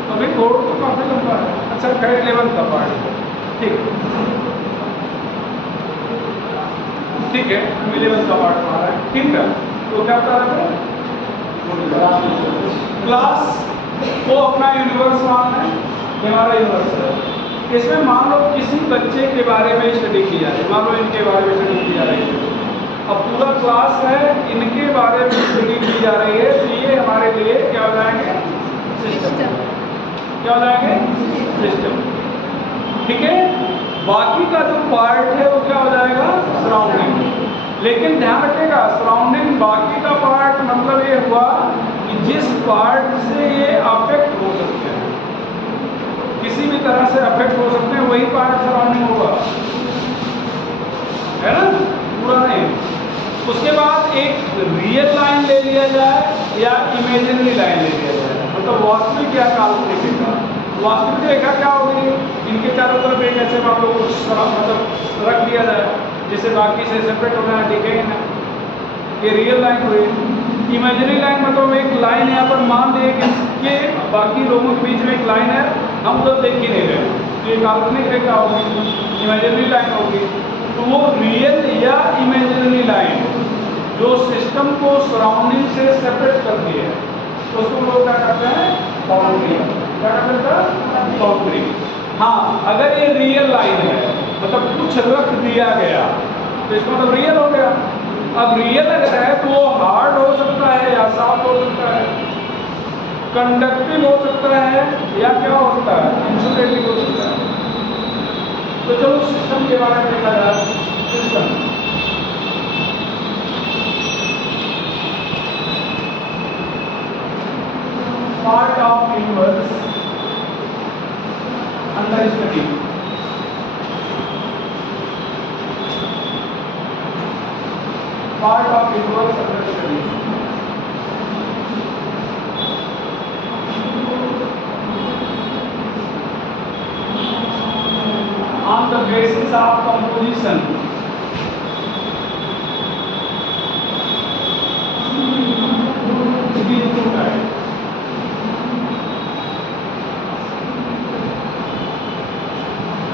तो अभी कोड तो काफी लंबा है। अच्छा, खैर 11 का पार्ट, ठीक है, 11 का पार्ट हमारा है। ठीक है, तो क्या बता रहे थे? क्लास को अपना यूनिवर्स मानना है, हमारा यूनिवर्स है। इसमें मान लो किसी बच्चे के बारे में स्टडी की जा रही है, मान लो इनके बारे में स्टडी की जा रही है। अब पूरा क्लास है, इनके बारे में स्टडी की जा रही है, तो ये हमारे लिए क्या हो जाएंगे? सिस्टम। क्या हो जाएंगे? सिस्टम। ठीक है, बाकी का जो पार्ट है वो क्या हो जाएगा? सराउंडिंग। लेकिन ध्यान रखिएगा, सराउंडिंग बाकी का पार्ट मतलब ये हुआ कि जिस पार्ट से ये अफेक्ट हो सकते हैं, किसी भी तरह से अफेक्ट हो सकते हैं, वही पार्ट सराउंडिंग होगा, है ना? पूरा नहीं। उसके बाद एक रियल लाइन ले लिया जाए या इमेजिनरी लाइन ले लिया जाए, मतलब वास्तविक या काल्पनिक रेखा। वास्तविक रेखा क्या होगी? इनके चारों तरफ एक ऐसे मान लो मतलब रख दिया जाए जिसे बाकी से सेपरेट होना है, दिखेंगे ना, ये रियल लाइन हुई। इमेजिनरी लाइन मतलब एक लाइन यहाँ पर मान लिए कि बाकी लोगों के बीच में एक लाइन है, हम उधर देख ही नहीं रहे, तो ये काल्पनिक रेखा होगी, इमेजिनरी लाइन होगी। तो वो रियल या इमेजिनरी लाइन जो सिस्टम को सराउंडिंग से सेपरेट करती है, उसको लोग क्या करते हैं? बाउंड्री। क्या करते हैं? बाउंड्री। हाँ, अगर ये रियल लाइन है, मतलब कुछ रख दिया गया, तो इसका मतलब रियल हो गया। अब रियल अगर है तो वो हार्ड हो सकता है या सॉफ्ट हो सकता है, कंडक्टिव हो सकता है या क्या हो सकता है? इंसुलेटिव हो सकता है। तो चलो सिस्टम के बारे में देखा जाए। System part of universe under study. Part of universe under study. On the basis of composition, it is two types.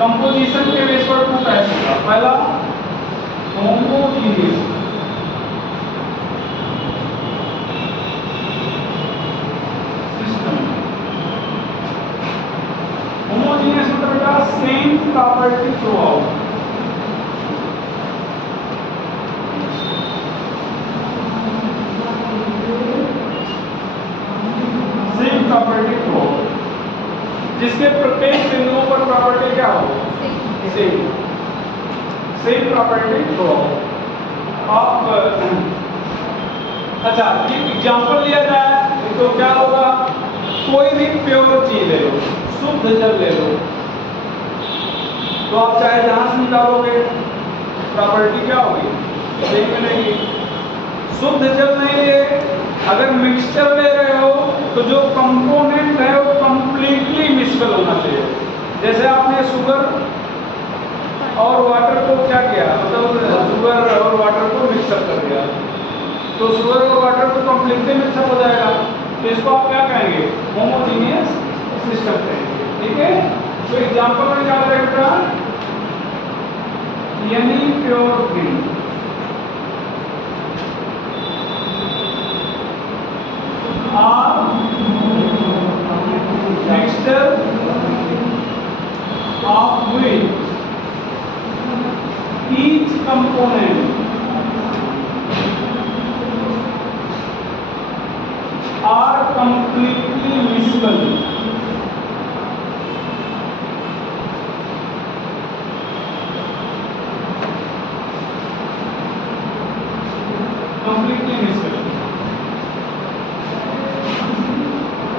Composition के बेस पर टू टाइप होगा। पहला होमोजीनियस, सिस्टम। होमोजीनियस मतलब बेटा same property through out. Same property through out, जिसके प्रत्येक बिंदुओं पर प्रॉपर्टी क्या हो? Same. Same property through out. आप अच्छा ये एग्जांपल लिया जाए तो क्या होगा? कोई भी प्योर चीज ले लो, शुद्ध जल ले लो, तो आप चाहे जहां से निकालोगे प्रॉपर्टी क्या होगी? सेम मिलेगी। शुद्ध जल नहीं लिए, अगर मिक्सचर ले रहे हो तो जो कंपोनेंट है वो कंप्लीटली मिक्सचर होना चाहिए। जैसे आपने शुगर और वाटर को क्या किया, मतलब शुगर और वाटर को मिक्सअप कर दिया, तो शुगर और वाटर को कंप्लीटली मिक्सअप हो जाएगा। तो इसको आप क्या कहेंगे? होमोजीनियस सिस्टम कहेंगे। ठीक है, तो एग्जांपल में क्या रहेगा? यानी pure thing are mixture of which each component are completely miscible. Completely miscible।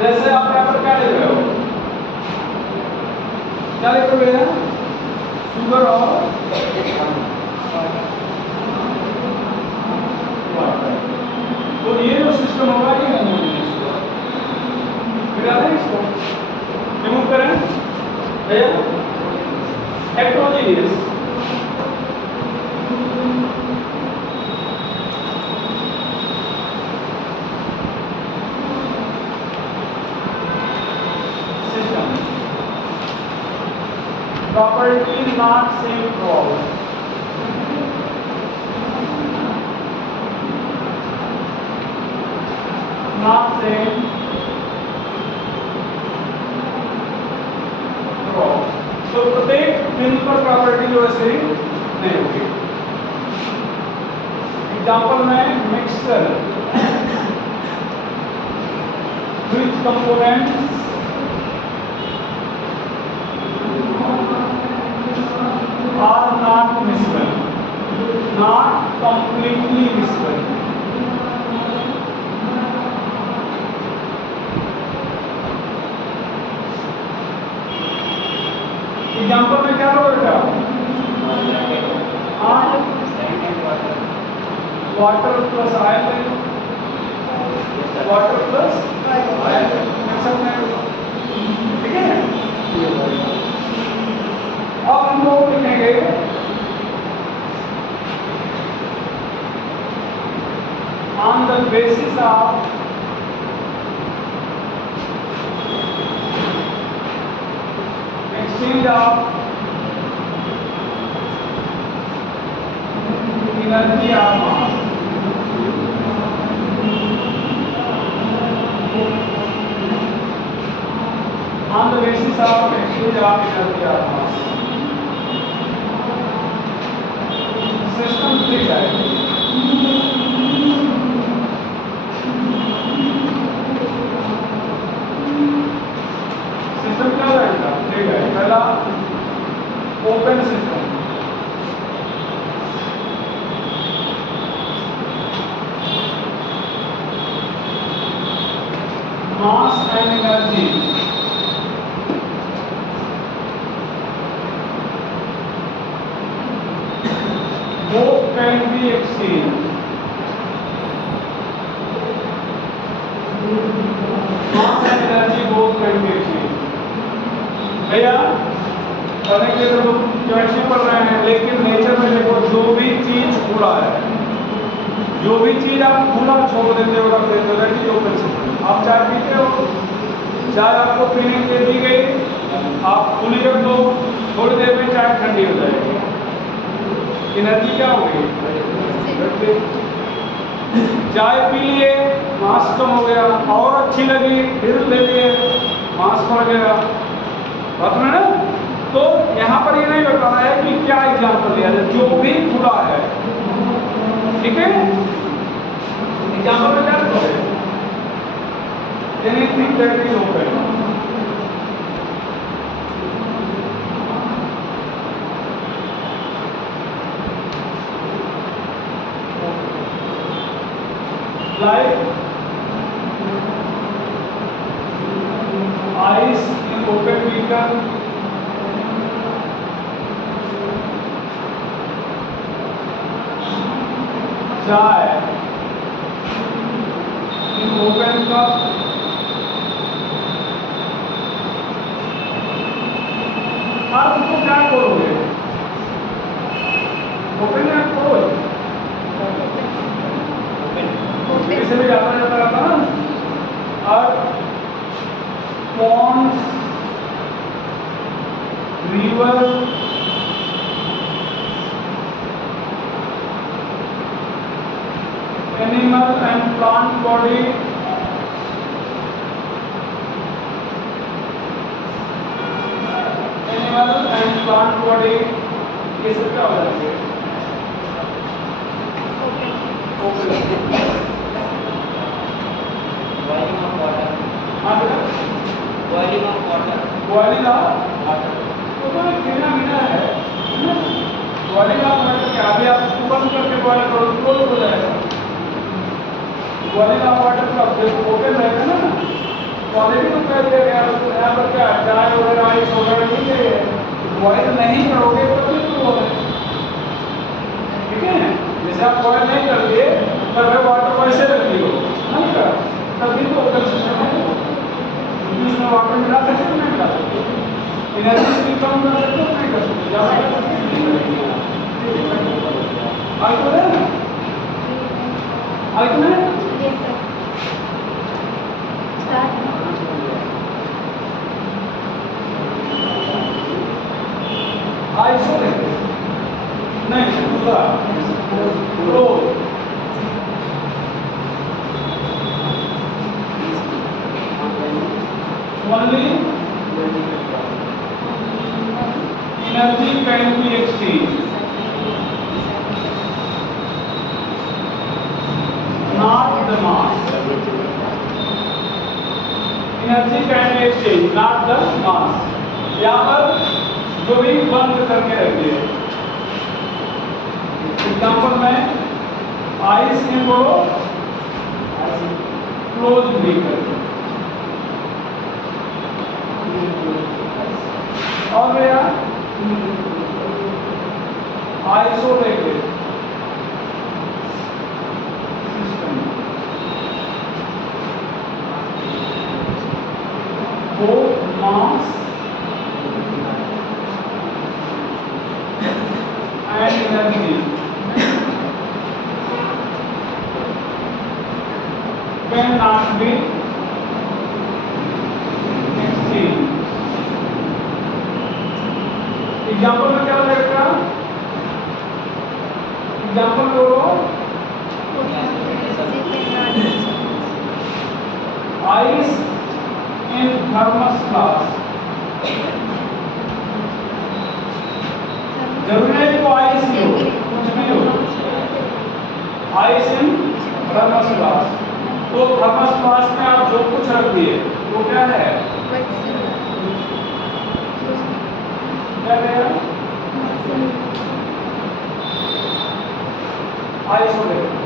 जैसे आप यहाँ पर क्या लिख रहे हो? क्या लिख रहे हैं? शुगर और वाटर। तो ये जो सिस्टम होगा ये होमोजेनियस होगा। मिला है इसको? रिमूव करें भैया। Heterogeneous, property not same throughout। Not same throughout। तो प्रत्येक बिंदु पर प्रॉपर्टी जो है सेम नहीं होगी। एग्जाम्पल में mixture which components are not miscible, not completely miscible। Example में क्या होगा? Water plus iron, water plus iron, ठीक है। अब हम लोग लिखेंगे on the basis of exchange of energy of mass। On the basis of exchange of energy of mass, system three type। System क्या रहेगा? ठीक है, पहला open both can be exchanged. Mass and energy both can be exchanged. भैया पढ़ने के लिए तो लोग केमिस्ट्री पढ़ रहे हैं, लेकिन नेचर में देखो जो भी चीज खुला है, जो भी चीज आप खुला छोड़ देते हो, रख देते हो, दैट इज ओपन सिस्टम। आप चाय पीते हो, चाय आपको पीने के लिए दी गई, आप खुली कर दो, थोड़ी देर में चाय ठंडी हो जाएगी, एनर्जी क्या हो गई? चाय पी लिए, मास कम हो गया, और अच्छी लगी, फिर ले लिए, मास बढ़ गया। बात में ना, तो यहाँ पर ये नहीं बताना है कि क्या एग्जाम्पल लिया जाए, जो भी खुला है, ठीक है। एग्जाम्पल में क्या करोगे? Anything that is open. Like ice in open beaker, chai in open cup, आप उसको क्या करोगे? ओपन या क्लोज? इसे भी जाता जाता रहता ना। और ponds, river, animal and plant body, animal and plant body, ये सब क्या हो जाएंगे? हाँ बेटा, boiling of water, boiling of water, तो वो एक फिनोमेना है ना। बॉइलिंग ऑफ वाटर क्या, अभी आप इसको बंद करके बॉइल करो तो क्लोज हो जाएगा। बॉइलिंग ऑफ वाटर का जब ओपन रहेगा ना, क्वालिटी तो कर दिया गया उसको, यहाँ पर क्या चाय वगैरह आइस वगैरह ठीक है, बॉइल नहीं करोगे तभी तो होगा, ठीक है। जैसे आप बॉइल नहीं करते तब वाटर वैसे रख दियो नहीं कर, तभी तो ओपन सिस्टम है। उसमें वाटर मिला सकते हो, नहीं मिला सकते, एनर्जी भी कम कर सकते हो, नहीं कर सकते, ज़्यादा कर सकते हो। आई तो है, आई तो है। Yes, sir. Start. आइसोलेट नहीं दूसरा close, only energy can be exchange, not the mass. Energy can be exchange not the mass. यहाँ पर जो भी बंद करके रखिए, एग्जाम्पल में आइस में बोलो क्लोज भी कर, और भैया आइसोलेटेड सिस्टम, वो मास and energy cannot be exchanged। Example में क्या लगेगा? एग्जाम्पल बोलो, आइस इन थर्मस फ्लास्क। जरूरी नहीं तो आइस ही हो, कुछ भी हो, आइस इन थर्मस फ्लास्क। तो थर्मस फ्लास्क में आप जो कुछ रख दिए वो क्या है? क्या है? आइसोलेट।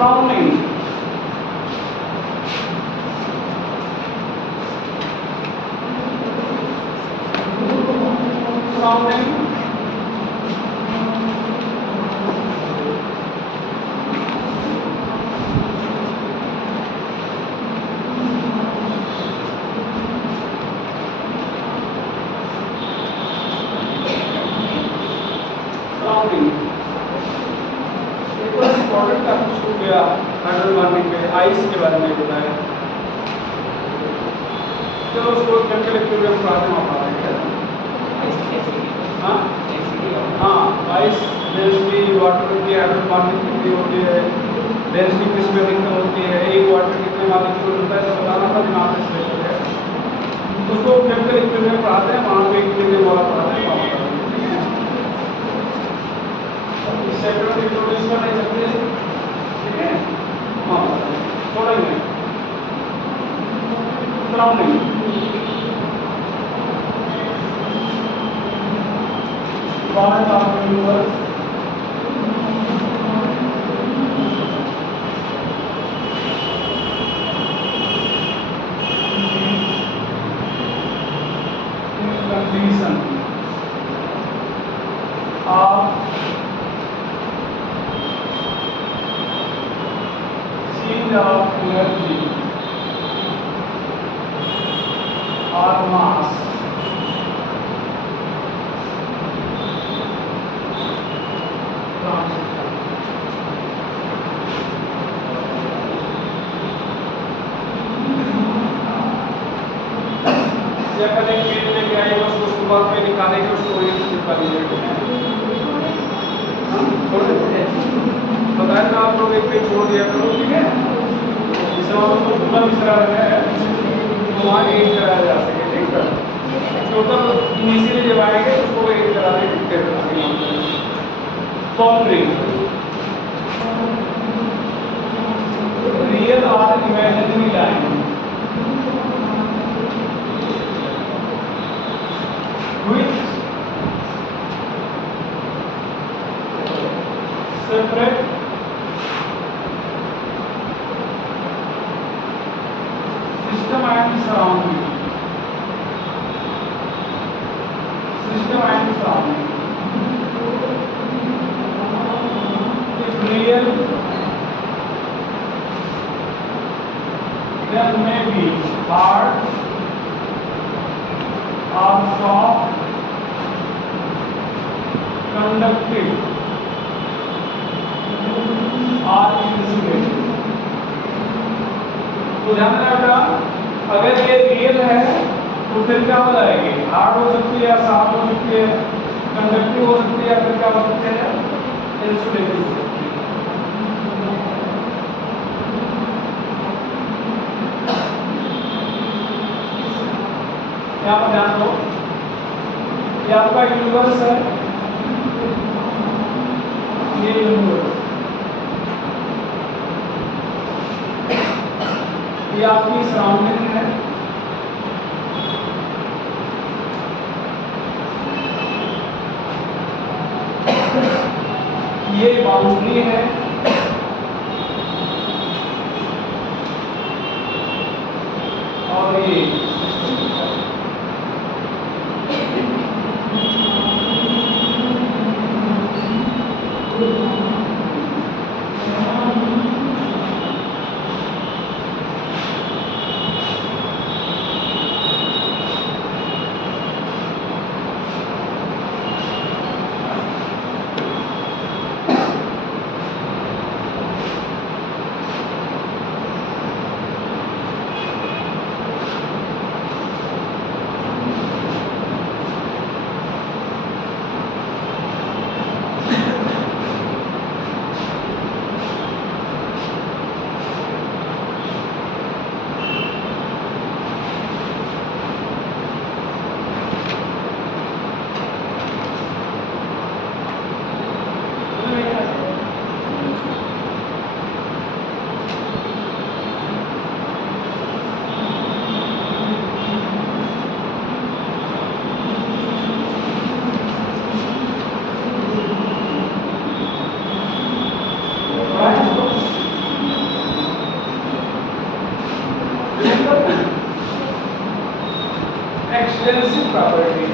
सराउंडिंग, सराउंडिंग इम्पोर्टेंट का कुछ हो गया हाइड्रोजन बॉन्डिंग पे आइस के बारे में बताया। चलो उसको केमिकल इक्विलिब्रियम पढ़ाते हैं वहाँ हाँ हाँ आइस डेंसिटी वाटर की हाइड्रोजन बॉन्डिंग कितनी होती है, डेंसिटी किसमें अधिकतम होती है, एक वाटर कितने मॉलिक्यूल होता है, सब बताना था दिमाग में से है। उसको केमिकल इक्विलिब्रियम पढ़ाते हैं वहाँ पे इक्विलिब्रियम वाला पढ़ाते हैं वहाँ पर। इस चैप्टर में इंट्रोड्यूस कर नहीं सकते, ठीक है हाँ थोड़ा ही surrounding part of universe condition of change of energy or mass transition. या कभी पेन लेके आइए उसको सुबह पे निकालेंगे उसको ये चिपका लीजिएगा छोड़ देते बताया था आप लोग एक पेज छोड़ दिया करो ठीक है जिससे आप लोग को पूरा मिश्रा रखा है तो वहाँ एड कराया जा सके ठीक है टोटल इनिशियली जब आएंगे उसको एड करा देंगे सॉल्विंग रियल और imaginary line which separate system and surrounding. System and surrounding. If real, then may be hard or soft, conductive or insulating. तो ध्यान रखना बेटा अगर ये रियल है तो फिर क्या हो जाएगी हार्ड हो सकती है या सॉफ्ट हो सकती है कंडक्टिव हो सकती है या फिर क्या हो सकती है इंसुलेटिव हो सकती है। यहाँ पर ध्यान दो ये आपका यूनिवर्स है ये यूनिवर्स ये आपकी सराउंडिंग है ये बाउंड्री है और ये extensive property.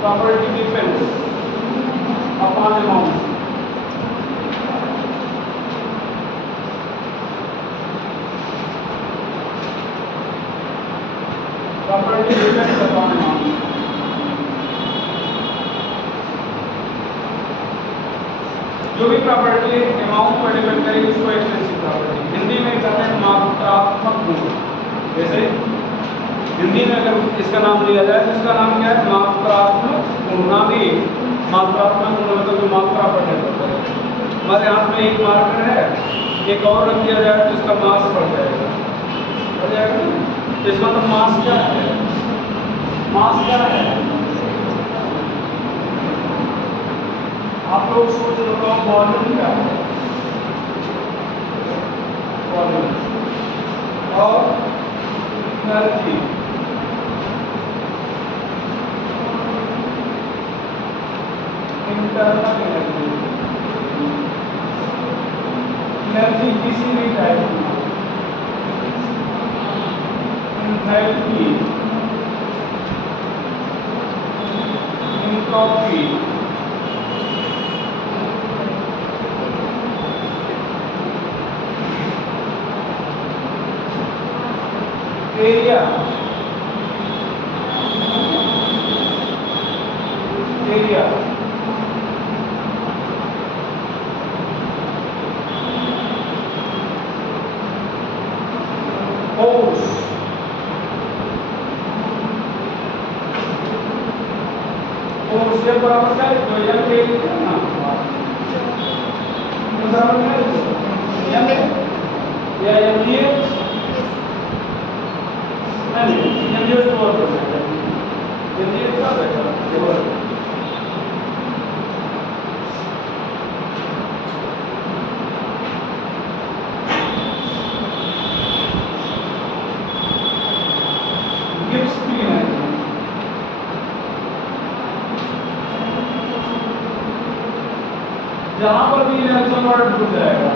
Property depends upon amount. Property depends upon amount. जो भी प्रॉपर्टी अमाउंट पर डिपेंड करेगी उसको एक्सटेंसिव प्रॉपर्टी, हिंदी में कहते हैं मात्रात्मक गुण। जैसे हिंदी में अगर इसका नाम लिया जाए तो इसका नाम क्या है? मात्रात्मक गुण। नाम ही मात्रात्मक गुण मतलब जो मात्रा पर निर्भर करे। हमारे हाथ में एक मार्कर है, एक और रख दिया जाए तो इसका मास बढ़ जाएगा, बढ़ जाएगा ना? तो इसका तो मास क्या है? मास क्या है? आप लोग सोच रहे हो वॉल्यूम क्या है? वॉल्यूम और एनर्जी। इंटरनल एनर्जी, एनर्जी किसी भी टाइप की, enthalpy, entropy, area, area, force, force के बराबर क्या है? तो यह के ना बराबर क्या है? या ये नहीं ये तो और कर सकते हैं। ये क्या बैठा है? गिब्स की है, जहां पर भी इलेक्ट्रॉन वर्ड जुड़ जाएगा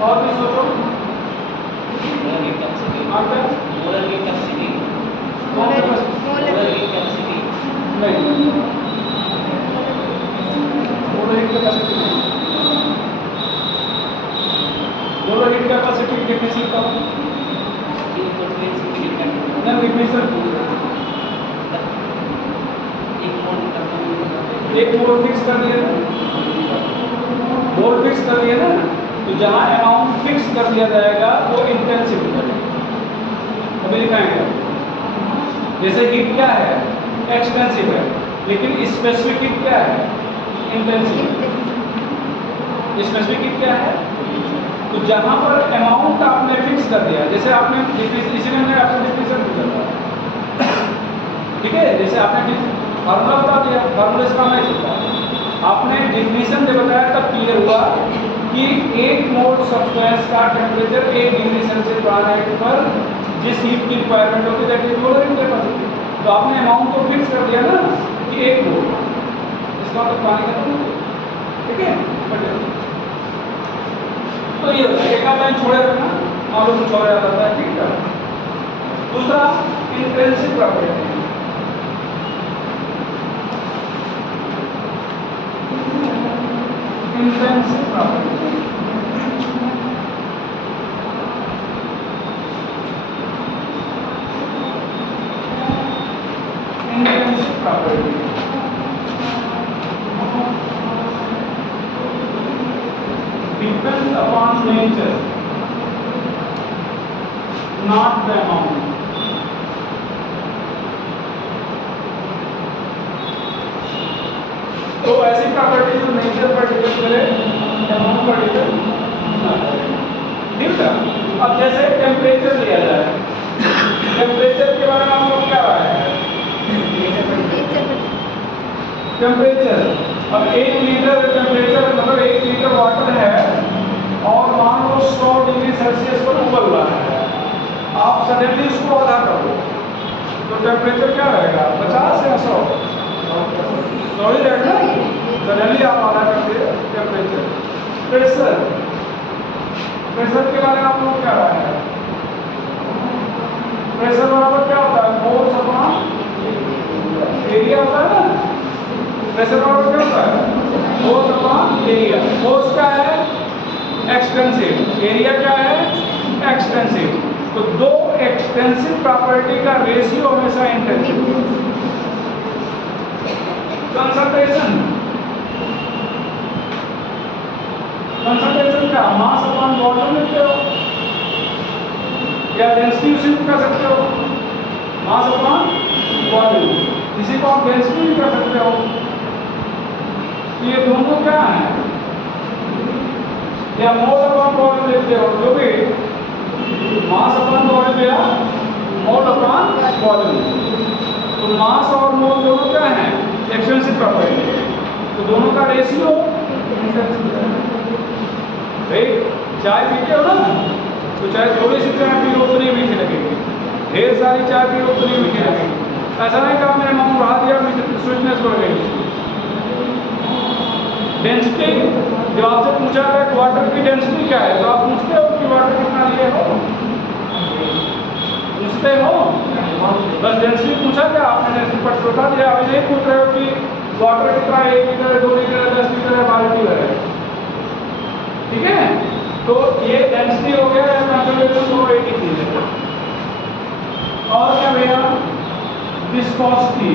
और भी सोचो मोलर कैपेसिटी, आगे molar capacity, molar molar capacity, नहीं molar heat capacity, molar heat capacity definition का ना डेफिनेशन एक मोल फिक्स कर दिया ना, मोल फिक्स कर दिया ना, तो जहां अमाउंट फिक्स कर दिया जाएगा वो इंटेंसिव करेगा। अभी दिखाएंगे जैसे हीट क्या है? एक्सपेंसिव है, लेकिन स्पेसिफिक हीट क्या है? इंटेंसिव। स्पेसिफिक हीट क्या है? तो जहां पर अमाउंट आपने फिक्स कर दिया, जैसे आपने इसी में आपसे डिफिनेशन पूछा था, ठीक है? जैसे आपने फार्मूला बता दिया, फार्मूला इसका नहीं चलता, आपने डिफिनेशन दे बताया तब क्लियर हुआ कि एक मोल सब्सटेंस का टेम्परेचर 1 डिग्री सेल्सियस फ़ारेनहाइट पर जिस हीट की रिक्वायरमेंट होती है that is molar heat capacity. तो आपने अमाउंट तो फिक्स कर दिया ना कि 1 मोल, इसका मतलब पानी का तो ठीक है। तो ये एक आध लाइन छोड़े रखना, मालूम कुछ और याद आता है, ठीक है। दूसरा intensive property, intensive property property depends upon nature, not the amount. तो ऐसी प्रॉपर्टी जो नेचर पर डिपेंड करे, अमाउंट पर डिपेंड ना करे, ठीक है। अब जैसे टेम्परेचर लिया जाए, टेम्परेचर के बारे में हम लोग क्या टेम्परेचर, अब 1 लीटर टेम्परेचर मतलब 1 लीटर वाटर है और मान लो 100 डिग्री सेल्सियस पर उबल रहा है, आप सडनली उसको आधा कर दो तो टेम्परेचर क्या रहेगा, 50 या 100? 100 ही रहेगा। सडनली आप आधा कर दिए टेम्परेचर। प्रेशर, प्रेशर के बारे में आप लोग क्या राय है? प्रेशर बराबर क्या होता है, फोर्स अपॉन एरिया होता है ना। प्रेशर बराबर क्या होता है, फोर्स अपॉन एरिया। फोर्स क्या है, एक्सटेंसिव, एरिया क्या है, एक्सटेंसिव। तो दो एक्सटेंसिव प्रॉपर्टी का रेशियो हमेशा इंटेंसिव। कंसंट्रेशन, कंसंट्रेशन क्या, मास अपॉन वॉल्यूम लिखते हो या डेंसिटी उसी को कर सकते हो, मास अपॉन वॉल्यूम, इसी को आप डेंसिटी भी कर सकते हो। ये दोनों क्या है, या मोल अपॉन वॉल्यूम लिखते हो, जो भी मास अपॉन वॉल्यूम या मोल अपॉन वॉल्यूम। तो मास और मोल दोनों क्या है, एक्सटेंसिव प्रॉपर्टी, तो दोनों का रेशियो इंटेंसिव है। भाई चाय पीते हो ना, तो चाहे थोड़ी सी चाय पी लो तो नहीं मीठी लगेगी, ढेर सारी चाय पी लो तो नहीं मीठी लगेगी। ऐसा नहीं कहा मेरे मुंह बढ़ा दिया स्वीटनेस बढ़ गई। डेंसिटी, जब आपसे पूछा है कि वाटर की डेंसिटी क्या है, तो आप पूछते हो कि वाटर कितना लिए हो, पूछते हो, बस डेंसिटी पूछा क्या आपने, डेंसिटी पर बता दिया। अभी नहीं पूछ रहे हो कि वाटर कितना है, 1 लीटर है, 2 लीटर है, 10 लीटर है, 12 लीटर है, ठीक है। तो ये डेंसिटी हो गया, कंसंट्रेशन को एक ही चीज है। और क्या भैया, viscosity,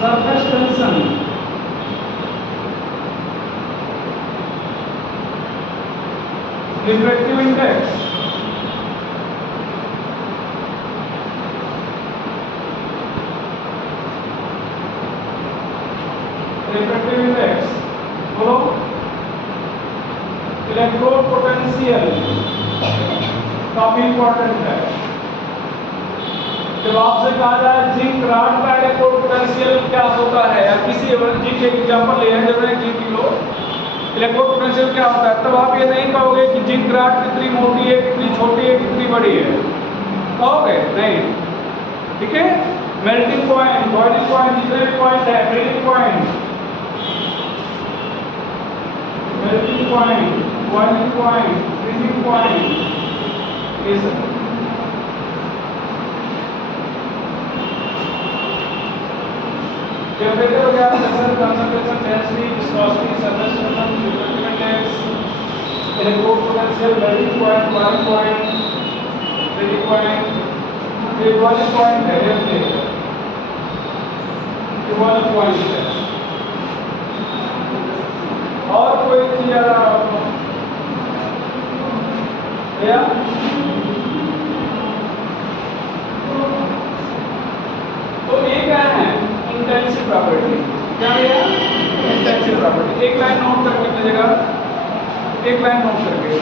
surface tension, refractive index, refractive index बोलो, इलेक्ट्रोड पोटेंशियल काफी इंपॉर्टेंट है। जब आपसे कहा जाए जिंक रॉड का इलेक्ट्रोड पोटेंशियल क्या होता है, या किसी जिंक एक एग्जांपल ले हैं, जैसे जिंक लो, इलेक्ट्रोड पोटेंशियल क्या होता है, तब आप ये नहीं कहोगे कि जिंक रॉड कितनी मोटी है, कितनी छोटी है, कितनी बड़ी है, कहोगे नहीं, ठीक है। मेल्टिंग पॉइंट, बॉइलिंग पॉइंट, जितने भी पॉइंट है, melting point, melting point, boiling point, freezing point, ये सब टेम्परेचर हो गया, pressure, concentration, density, viscosity, surface tension, refractive index, electrode potential, melting point, boiling point, freezing point, ये बॉइलिंग पॉइंट है, ये बॉइलिंग पॉइंट है। और कोई चीज याद आ रहा हो क्या? तो ये क्या है, इंटेंसिव प्रॉपर्टी, क्या है इंटेंसिव प्रॉपर्टी। एक लाइन नोट करके लीजिएगा, एक लाइन नोट करके,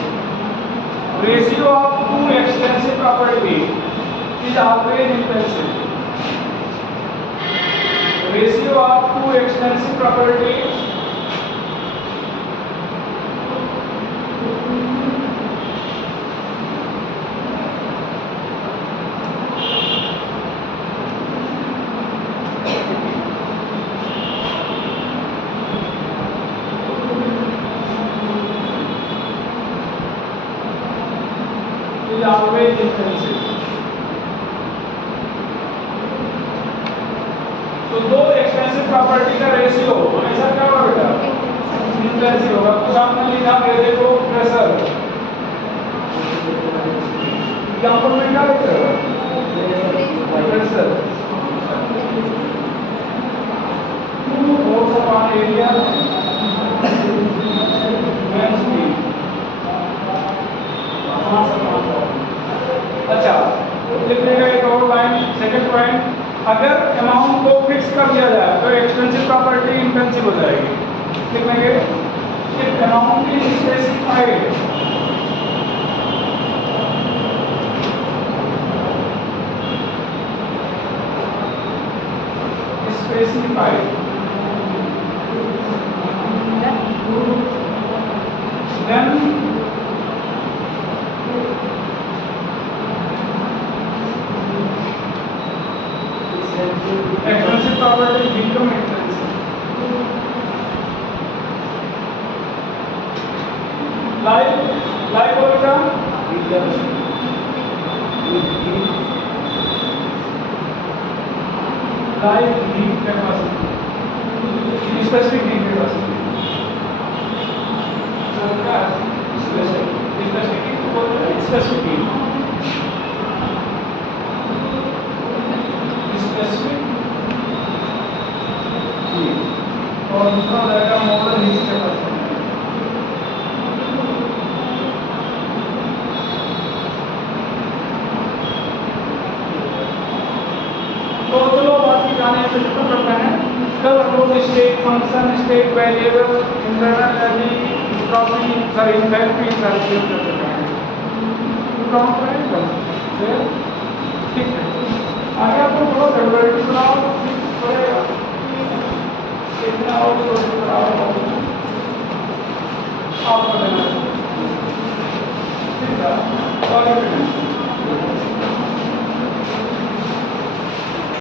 ratio of two extensive property is always intensive. Ratio of two extensive property always intensive. तो दो एक्सटेंसिव प्रॉपर्टी का रेशियो हमेशा क्या होगा बेटा, इंटेंसिव होगा। कुछ आपने लिखा है, देखो प्रेशर, एग्जांपल में क्या लिख रहे हो, pressure, force upon area, density, mass upon volume. अच्छा, लिखने का एक और लाइन, सेकंड पॉइंट, अगर अमाउंट को फिक्स कर दिया जाए तो एक्सटेंसिव प्रॉपर्टी इंटेंसिव हो जाएगी। लिखेंगे if amount is specified specified. Then extrinsic properties become extrinsic. Like बोलेगा like heat capacity, specific heat capacity. So क्या specific heat बोलते हैं specific heat. Specific heat. और दूसरा रहेगा मोलर हीट कैपेसिटी. तो चलो बाकी गाने पे खत्म करते हैं. कल हम लोग state function, state variable, internal energy, entropy, sir enthalpy सारी चीजें कर चुके हैं. तो काम करें कल. ठीक है. आगे आपको थोड़ा डेवलपमेंट बनाओ पड़ेगा. इतना और तो कराओ आप कर देना. ठीक है. आगे बढ़ें.